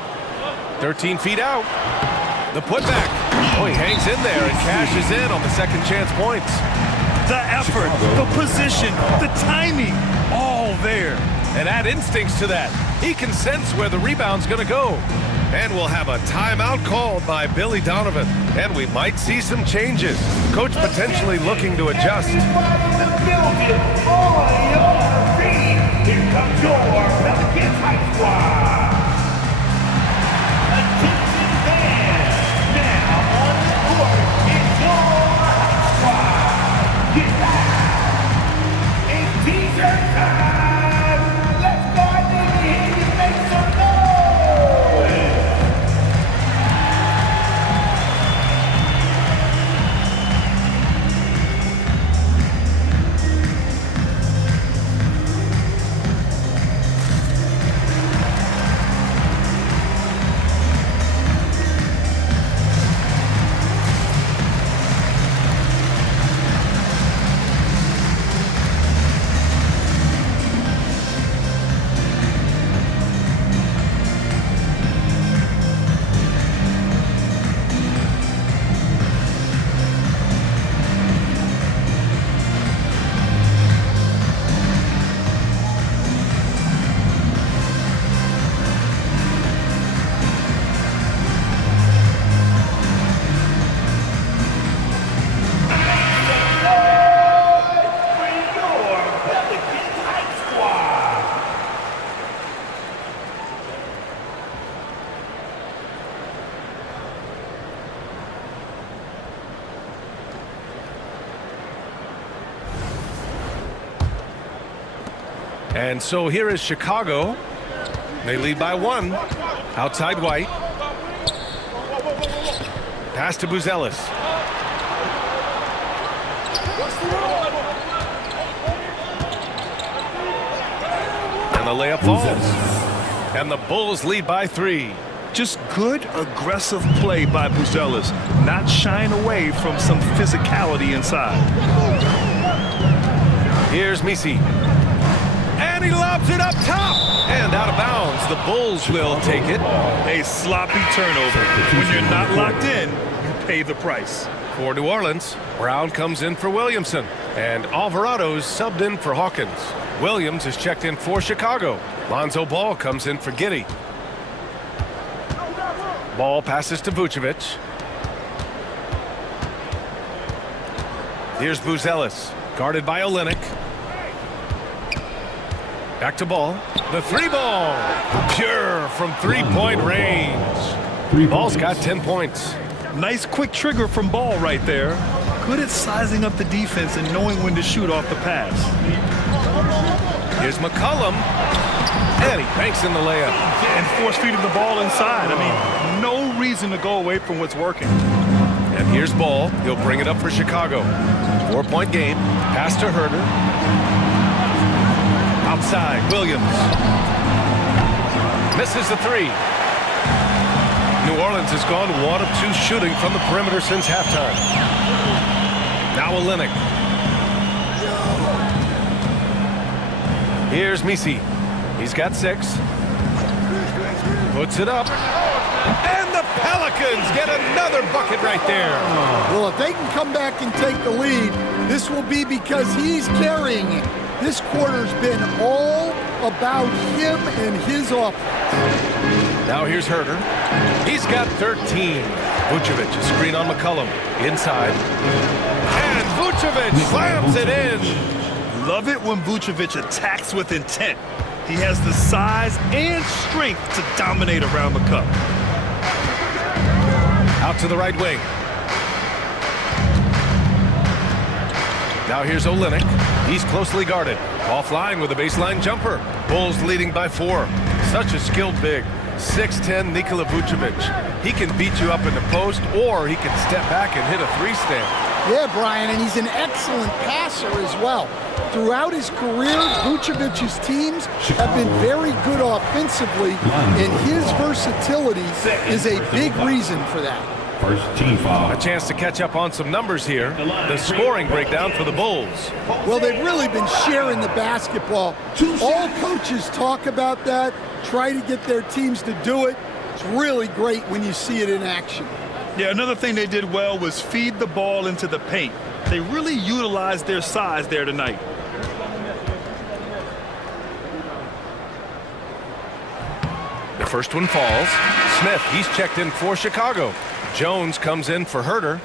13 feet out. The putback. Oh, he hangs in there and cashes in on the second chance points. The effort, the position, the timing, all there. And add instincts to that. He can sense where the rebound's going to go. And we'll have a timeout called by Billy Donovan. And we might see some changes. Coach potentially looking to adjust. The building on your feet. Here comes your Pelicans high squad. Attention fans. Now on the court is your high squad. Get back. It's t-shirt time. Let's go ahead and hear you make some noise. And so here is Chicago. They lead by 1. Outside White. Pass to Buzelis. And the layup falls. And the Bulls lead by 3. Just good, aggressive play by Buzelis. Not shying away from some physicality inside. Here's Missy. And he lobs it up top. And out of bounds. The Bulls will take it. A sloppy turnover. When you're not locked in, you pay the price. For New Orleans, Brown comes in for Williamson. And Alvarado's subbed in for Hawkins. Williams is checked in for Chicago. Lonzo Ball comes in for Giddey. Ball passes to Vucevic. Here's Buzelis, guarded by Olynyk. Back to Ball. The 3-ball. Pure from three-point range. Ball's got 10 points. Nice quick trigger from Ball right there. Good at sizing up the defense and knowing when to shoot off the pass. Here's McCollum. And he banks in the layup. And force feeding the ball inside. I mean, no reason to go away from what's working. And here's Ball. He'll bring it up for Chicago. 4-point game. Pass to Herter. Outside, Williams. Misses the 3. New Orleans has gone 1 of 2 shooting from the perimeter since halftime. Now Olynyk. Here's Missy. He's got 6. Puts it up. And the Pelicans get another bucket right there. Well, if they can come back and take the lead, this will be because he's carrying it. This quarter's been all about him and his offense. Now here's Herter. He's got 13. Vucevic, a screen on McCollum. Inside. And Vucevic slams it in. Love it when Vucevic attacks with intent. He has the size and strength to dominate around the cup. Out to the right wing. Now here's Olynyk. He's closely guarded. Offline with a baseline jumper. Bulls leading by 4. Such a skilled big. 6'10" Nikola Vucevic. He can beat you up in the post, or he can step back and hit a 3-stamp. Yeah, Brian, and he's an excellent passer as well. Throughout his career, Vucevic's teams have been very good offensively, and his versatility is a big reason for that. First team foul. A chance to catch up on some numbers here. The scoring breakdown for the Bulls. Well, they've really been sharing the basketball. All coaches talk about that, try to get their teams to do it. It's really great when you see it in action. Yeah, another thing they did well was feed the ball into the paint. They really utilized their size there tonight. The first one falls. Smith, he's checked in for Chicago. Jones comes in for Herter.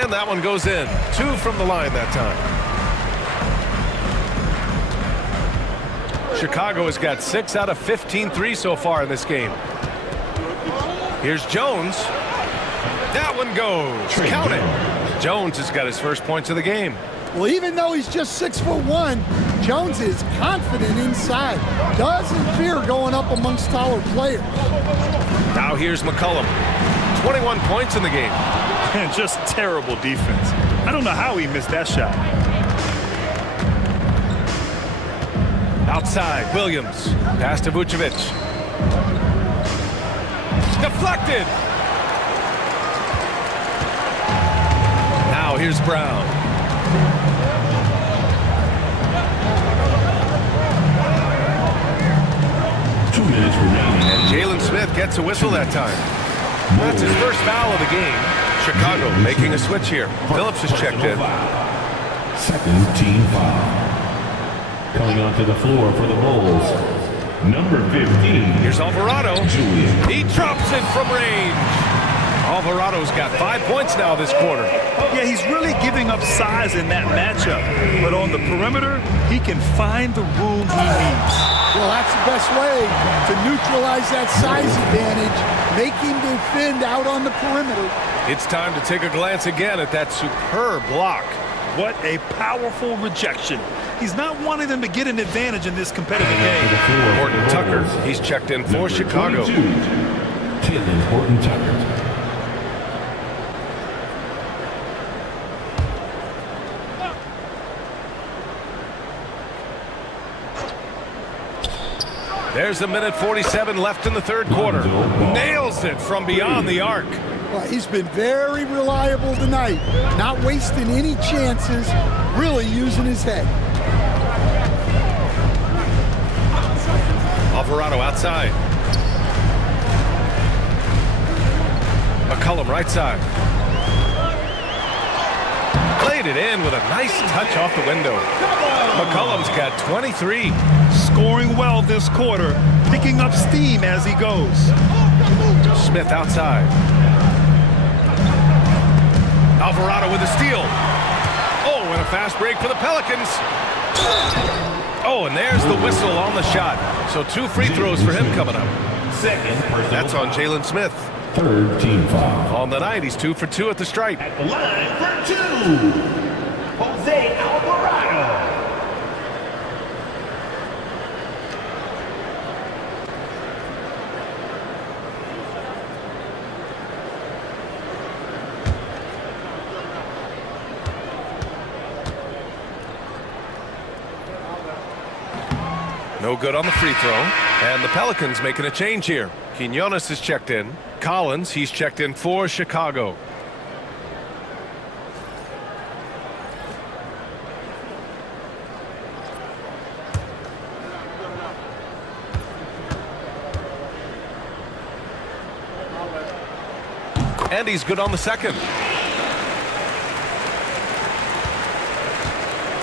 And that one goes in. 2 from the line that time. Chicago has got 6 out of 15 threes so far in this game. Here's Jones. That one goes. Count it. Jones has got his first points of the game. Well, even though he's just 6'1", Jones is confident inside. Doesn't fear going up amongst taller players. Now here's McCollum. 21 points in the game. And just terrible defense. I don't know how he missed that shot. Outside, Williams. Pass to Vucevic. Deflected. Now here's Brown. And Jaylen Smith gets a whistle that time. That's his first foul of the game. Chicago making a switch here. Phillips is checked in. Second team foul. Coming onto the floor for the Bulls, number 15. Here's Alvarado. He drops it from range. Alvarado's got 5 points now this quarter. Yeah, he's really giving up size in that matchup. But on the perimeter, he can find the room he needs. Well, that's the best way to neutralize that size advantage. Make him defend out on the perimeter. It's time to take a glance again at that superb block. What a powerful rejection. He's not wanting them to get an advantage in this competitive game. Horton Tucker, he's checked in for Chicago. Taylor Horton Tucker. There's 1:47 left in the third quarter. Nails it from beyond the arc. Well, he's been very reliable tonight. Not wasting any chances, really using his head. Alvarado outside. McCollum right side. Played it in with a nice touch off the window. McCollum's got 23. Scoring well this quarter, picking up steam as he goes. Smith outside. Alvarado with a steal. Oh, and a fast break for the Pelicans. Oh, and there's the whistle on the shot. So 2 free throws for him coming up. That's on Jaylen Smith. Third team foul. On the night, he's 2 for 2 at the stripe. At the line for 2, Jose Alvarado. No good on the free throw. And the Pelicans making a change here. Quinones is checked in. Collins, he's checked in for Chicago. And he's good on the second.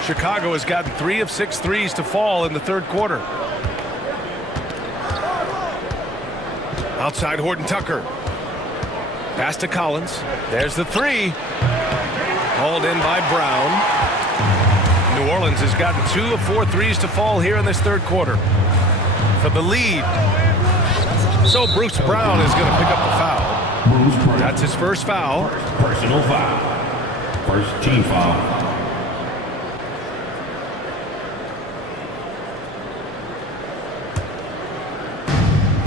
Chicago has gotten 3 of 6 threes to fall in the third quarter. Outside Horton Tucker. Pass to Collins. There's the three. Hauled in by Brown. New Orleans has gotten 2 of 4 threes to fall here in this third quarter for the lead. So Bruce Brown is going to pick up the foul. That's his first foul. Personal foul. First team foul.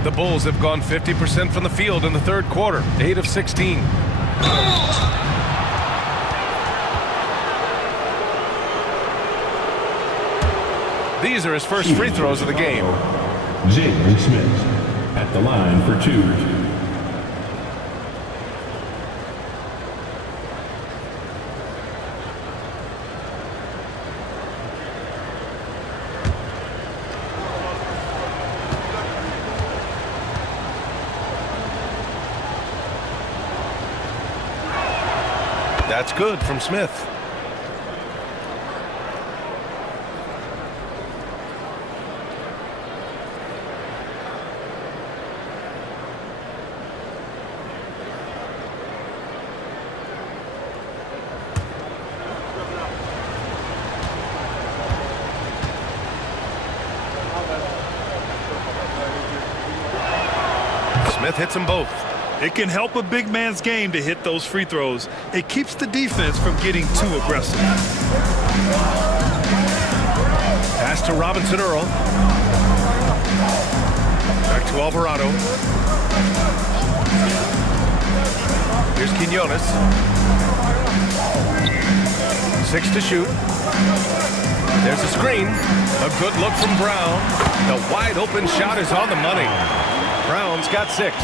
The Bulls have gone 50% from the field in the third quarter, 8 of 16. These are his first free throws of the game. Naismith at the line for 2. That's good from Smith. Smith hits them both. It can help a big man's game to hit those free throws. It keeps the defense from getting too aggressive. Pass to Robinson Earl. Back to Alvarado. Here's Quinones. 6 to shoot. There's a screen. A good look from Brown. The wide open shot is on the money. Brown's got 6.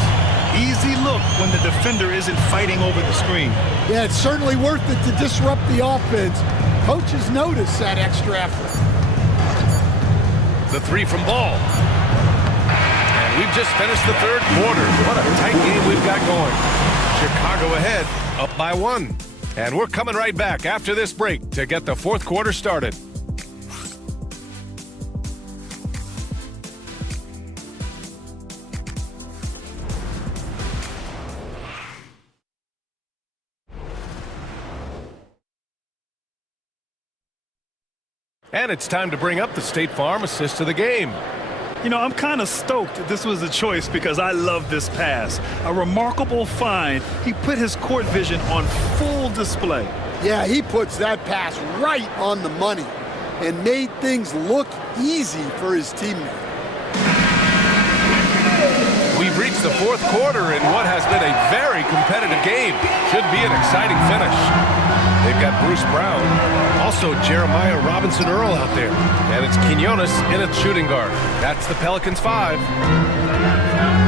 Easy look when the defender isn't fighting over the screen. Yeah, it's certainly worth it to disrupt the offense. Coaches notice that extra effort. The three from Ball. And we've just finished the third quarter. What a tight game we've got going. Chicago ahead, up by 1. And we're coming right back after this break to get the fourth quarter started. And it's time to bring up the State Farm assist of the game. You know, I'm kind of stoked that this was a choice because I love this pass. A remarkable find. He put his court vision on full display. Yeah, he puts that pass right on the money and made things look easy for his teammate. We've reached the fourth quarter in what has been a very competitive game. Should be an exciting finish. They've got Bruce Brown, also Jeremiah Robinson Earl out there. And it's Quinones in at shooting guard. That's the Pelicans 5.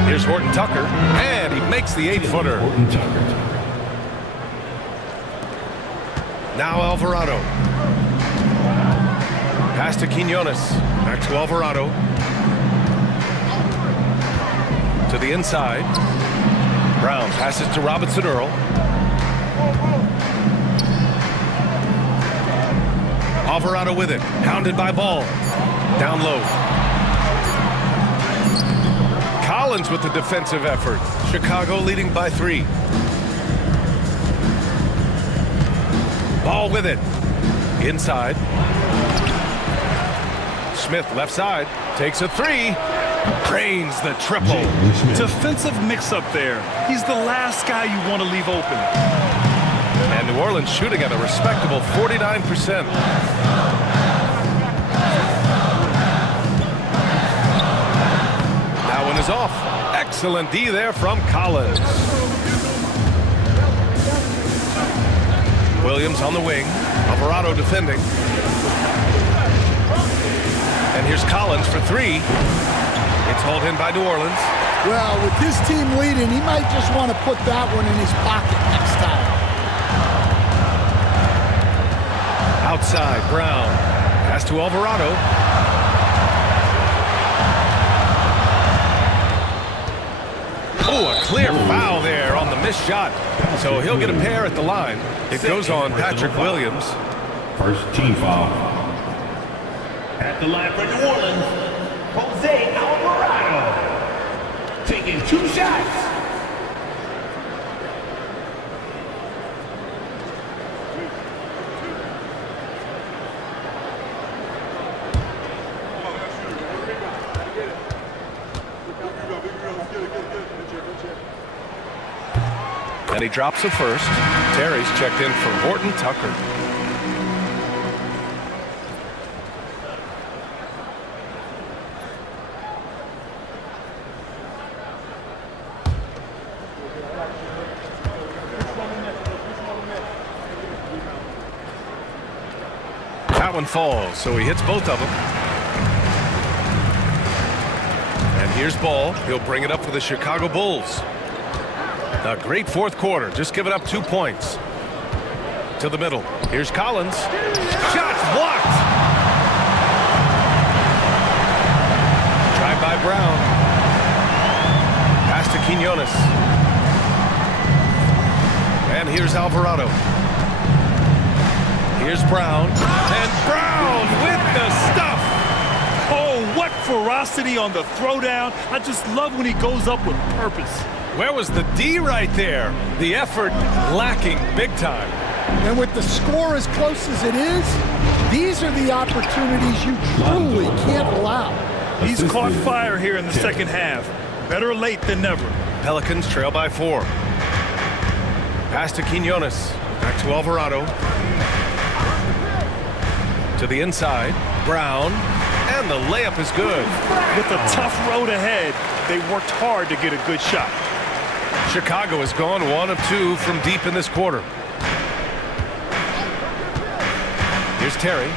Here's Horton Tucker, and he makes the 8-footer. Now Alvarado. Pass to Quinones. Back to Alvarado. To the inside. Brown passes to Robinson Earl. Alvarado with it. Hounded by Ball. Down low. Collins with the defensive effort. Chicago leading by 3. Ball with it. Inside. Smith left side. Takes a 3. Drains the triple. Defensive mix-up there. He's the last guy you want to leave open. And New Orleans shooting at a respectable 49%. That one is off. Excellent D there from Collins. Williams on the wing. Alvarado defending. And And here's Collins for three. It's hauled in by New Orleans. Well, with his team leading, he might just want to put that one in his pocket next time. Outside, Brown. Pass to Alvarado. Oh, a clear foul there on the missed shot. So he'll get a pair at the line. It goes on Patrick Williams. First team foul. At the line for New Orleans, Jose Alvarado. Taking 2 shots. And he drops the first. Terry's checked in for Horton Tucker. That one falls, so he hits both of them. And here's Ball. He'll bring it up for the Chicago Bulls. A great fourth quarter, just giving up 2 points. To the middle. Here's Collins. Shots blocked. Drive by Brown. Pass to Quinones. And here's Alvarado. Here's Brown. And Brown with the stuff. Oh, what ferocity on the throwdown. I just love when he goes up with purpose. Where was the D right there? The effort lacking big time. And with the score as close as it is, these are the opportunities you truly can't allow. He's caught fire here in the second half. Better late than never. Pelicans trail by 4. Pass to Quinones. Back to Alvarado. To the inside. Brown. And the layup is good. With a tough road ahead, they worked hard to get a good shot. Chicago has gone 1 of 2 from deep in this quarter. Here's Terry.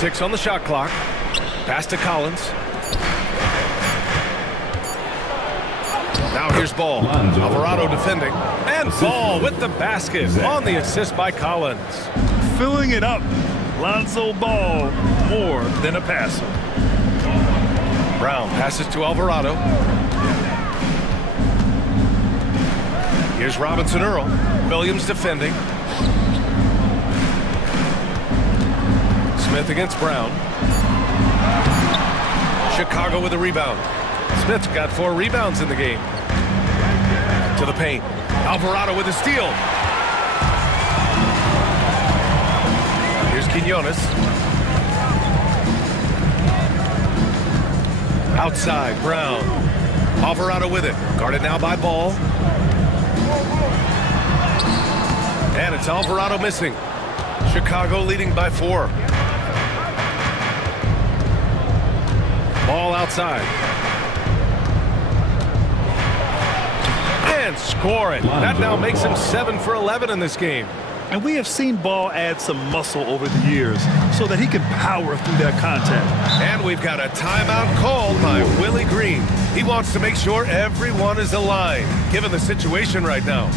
Six on the shot clock. Pass to Collins. Now here's Ball. Alvarado defending. And Ball with the basket on the assist by Collins. Filling it up. Lonzo Ball, more than a passer. Brown passes to Alvarado. Here's Robinson Earl. Williams defending. Smith against Brown. Chicago with a rebound. Smith's got 4 rebounds in the game. To the paint. Alvarado with a steal. Here's Quinones. Outside, Brown. Alvarado with it. Guarded now by Ball. And it's Alvarado missing. Chicago leading by 4. Ball outside. And score it. That now makes him 7 for 11 in this game. And we have seen Ball add some muscle over the years so that he can power through that contact. And we've got a timeout called by Willie Green. He wants to make sure everyone is aligned, given the situation right now.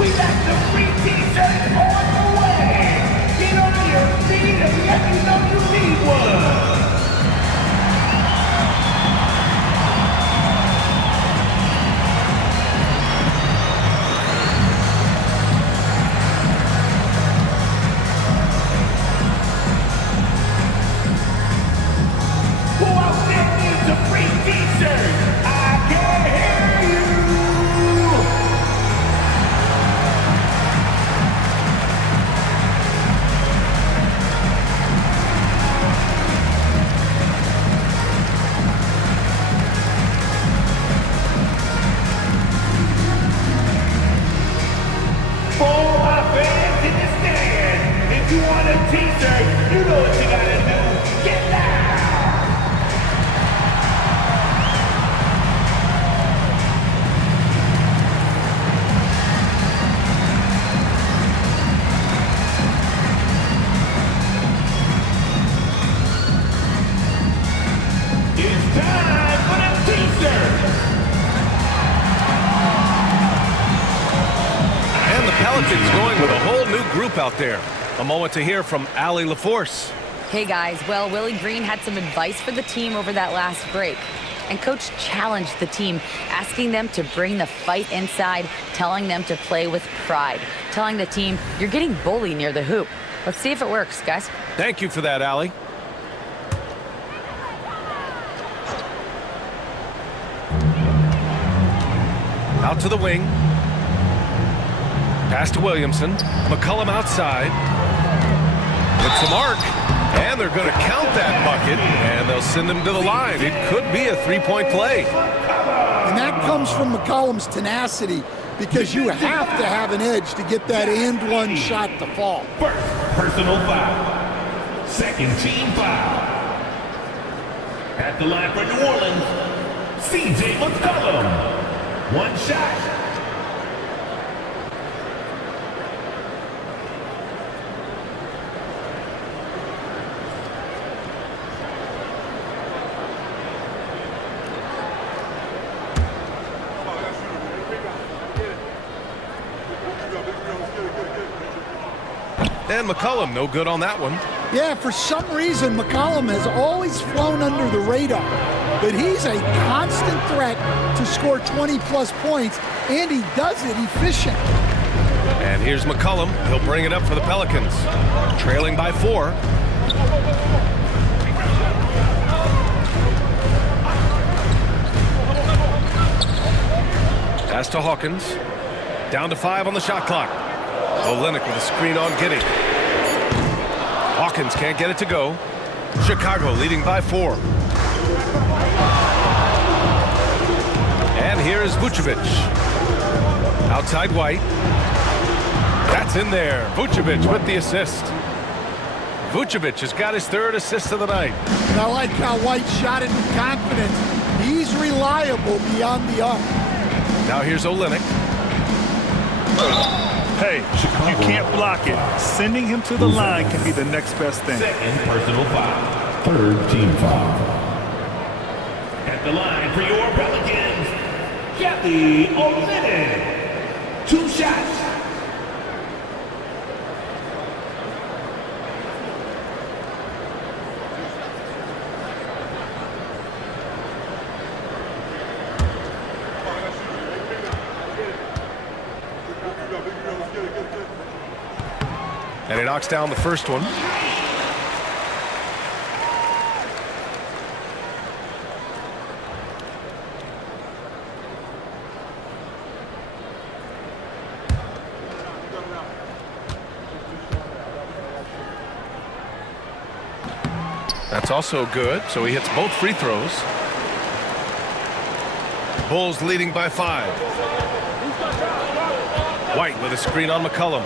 We got the free t-shirts on the way. Get on your feet and let me know you need one. It's time for the teaser. And the Pelicans going with a whole new group out there. A moment to hear from Allie LaForce. Hey guys, well, Willie Green had some advice for the team over that last break. And Coach challenged the team, asking them to bring the fight inside, telling them to play with pride, telling the team, you're getting bullied near the hoop. Let's see if it works, guys. Thank you for that, Allie. Out to the wing. Pass to Williamson. McCollum outside. It's a mark. And they're going to count that bucket. And they'll send him to the line. It could be a three-point play. And that comes from McCollum's tenacity, because you have to have an edge to get that and one shot to fall. First personal foul. Second team foul. At the line for New Orleans, C.J. McCollum. One shot. And McCollum, no good on that one. Yeah, for some reason, McCollum has always flown under the radar, but he's a constant threat to score 20-plus points, and he does it efficient. And here's McCollum. He'll bring it up for the Pelicans. Trailing by 4. Pass to Hawkins. Down to 5 on the shot clock. Olynyk with a screen on Giddey. Hawkins can't get it to go. Chicago leading by 4. And here's Vucevic. Outside White. That's in there. Vucevic with the assist. Vucevic has got his 3rd assist of the night. And I like how White shot it with confidence. He's reliable beyond the arc. Now here's Olynyk. Hey, you can't block it. Sending him to the line can be the next best thing. Second personal foul. Third team foul. At the line for your Pelicans, Kelly Olynyk. 2 shots. And he knocks down the first one. That's also good, so he hits both free throws. Bulls leading by 5. White with a screen on McCollum.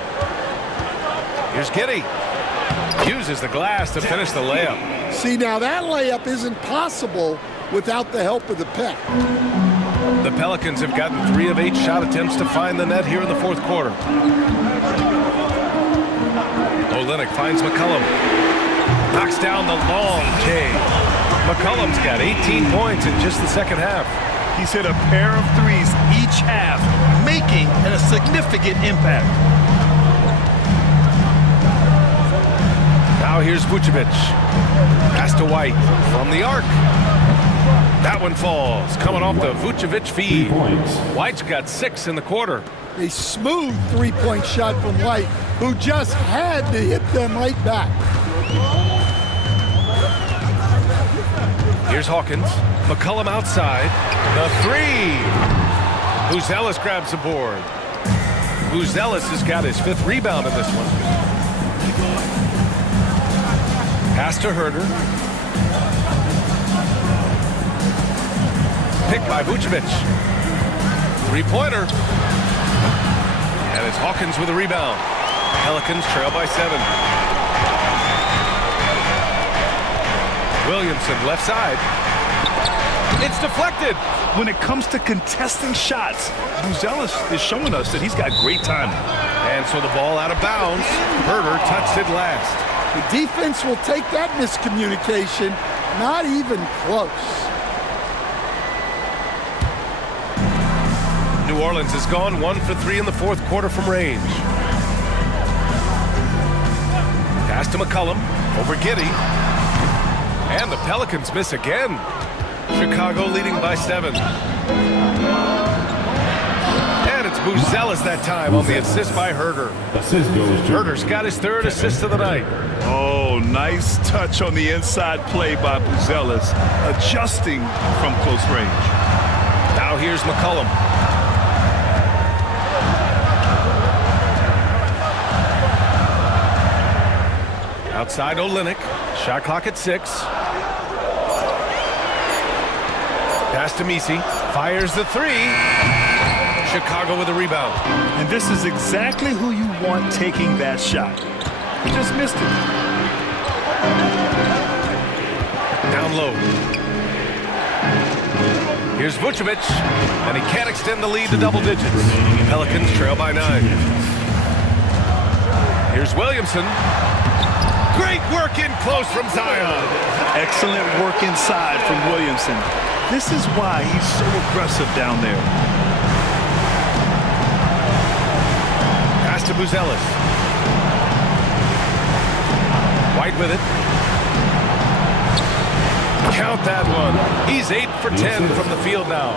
Here's Giddey. Uses the glass to finish the layup. See, now that layup isn't possible without the help of the pick. The Pelicans have gotten 3 of 8 shot attempts to find the net here in the 4th quarter. Olynyk finds McCollum. Knocks down the long J. McCollum's got 18 points in just the second half. He's hit a pair of threes each half, making a significant impact. Now here's Vucevic. Pass to White from the arc. That one falls, coming off the Vucevic feed. White's got 6 in the quarter. A smooth three-point shot from White, who just had to hit them right back. Here's Hawkins. McCollum outside. The 3. Buzelis grabs the board. Buzelis has got his 5th rebound in this one. Pass to Herder. Picked by Vucevic. 3-pointer. And it's Hawkins with a rebound. Pelicans trail by 7. Williamson left side. It's deflected. When it comes to contesting shots, Buzelis is showing us that he's got great timing. And so the ball out of bounds. Herder touched it last. The defense will take that miscommunication Not even close. New Orleans has gone 1 for 3 in the fourth quarter from range. Pass to McCollum, over Giddey. And the Pelicans miss again. Chicago leading by 7. And it's Buzelis that time on the assist by Herter. Herter's got his 3rd assist of the night. Oh, nice touch on the inside play by Buzelis, adjusting from close range. Now here's McCollum. Outside Olynyk, shot clock at 6. Pass to Messi, fires the 3. Chicago with a rebound. And this is exactly who you want taking that shot. He just missed it. Down low. Here's Vucevic, and he can't extend the lead to double digits. Pelicans trail by 9. Here's Williamson. Great work in close from Zion. Excellent work inside from Williamson. This is why he's so aggressive down there. Pass to Buzelis. White with it. Count that one. He's 8 for 10 from the field now.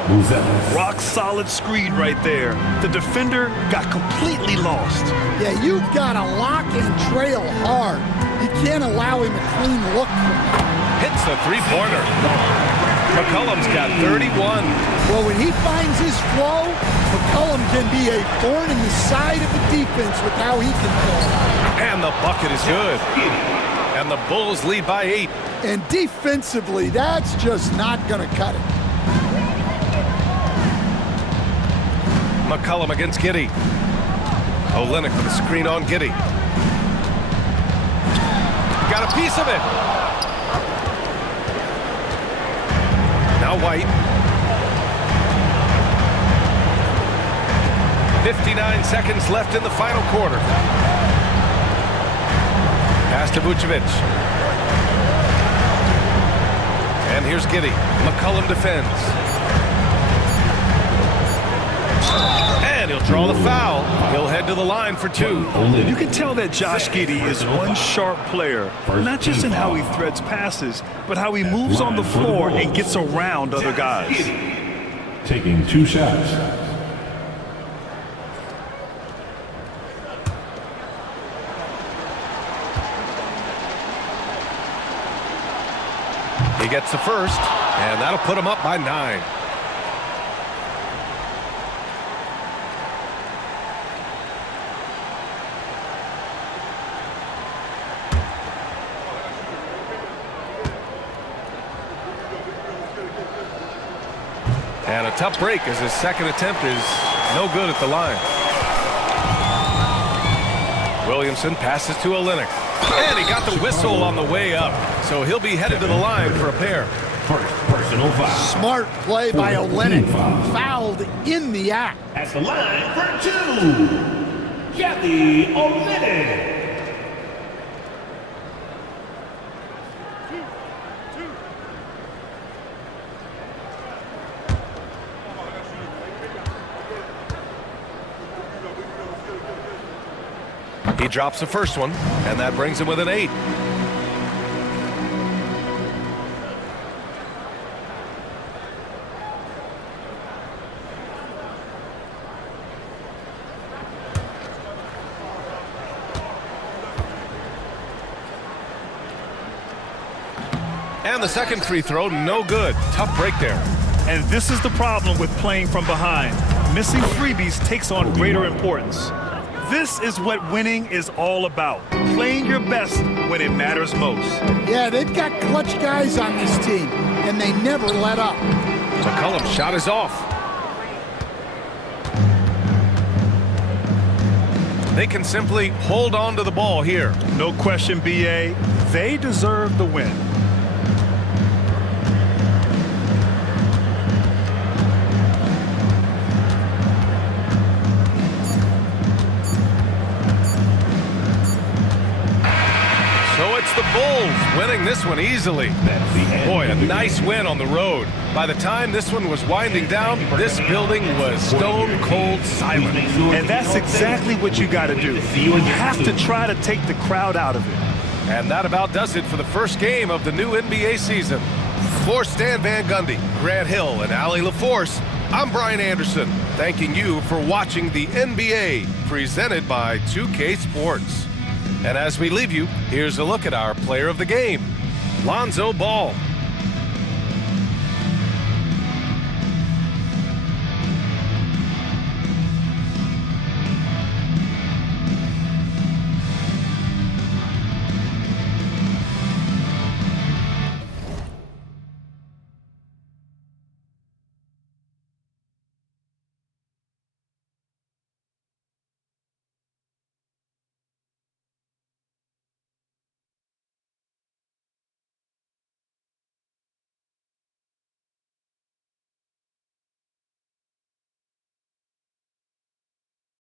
Rock solid screen right there. The defender got completely lost. Yeah, you've got to lock and trail hard. You can't allow him a clean look from that. Hits the 3-pointer. McCollum's got 31. Well, when he finds his flow, McCollum can be a thorn in the side of the defense with how he can play. And the bucket is good. And the Bulls lead by 8. And defensively, that's just not going to cut it. McCollum against Giddey. Olynyk with a screen on Giddey. Got a piece of it. Now White. 59 seconds left in the final quarter. Pass to Vucevic. And here's Giddey. McCollum defends. And he'll draw the foul. He'll head to the line for 2. You can tell that Josh Giddey is one sharp player, not just in how he threads passes, but how he moves on the floor and gets around other guys. Taking 2 shots. He gets the first, and that'll put him up by 9. And a tough break as his second attempt is no good at the line. Williamson passes to Olynyk. And he got the whistle on the way up. So he'll be headed to the line for a pair. First personal foul. Smart play by Olynyk. Fouled in the act. At the line for 2. Kelly Olynyk. He drops the first one, and that brings him with an 8. And the second free throw, no good. Tough break there. And this is the problem with playing from behind. Missing freebies takes on greater importance. This is what winning is all about. Playing your best when it matters most. Yeah, they've got clutch guys on this team, and they never let up. McCollum's shot is off. They can simply hold on to the ball here. No question, BA. They deserve the win. So it's the Bulls winning this this one easily. Boy, a nice win on the road. By the time this one was winding down, this building was stone cold silent. And that's exactly what you got to do. You have to try to take the crowd out of it. And that about does it for the first game of the new NBA season. For Stan Van Gundy, Grant Hill, and Allie LaForce, I'm Brian Anderson, thanking you for watching the NBA, presented by 2K Sports. And as we leave you, here's a look at our player of the game, Lonzo Ball.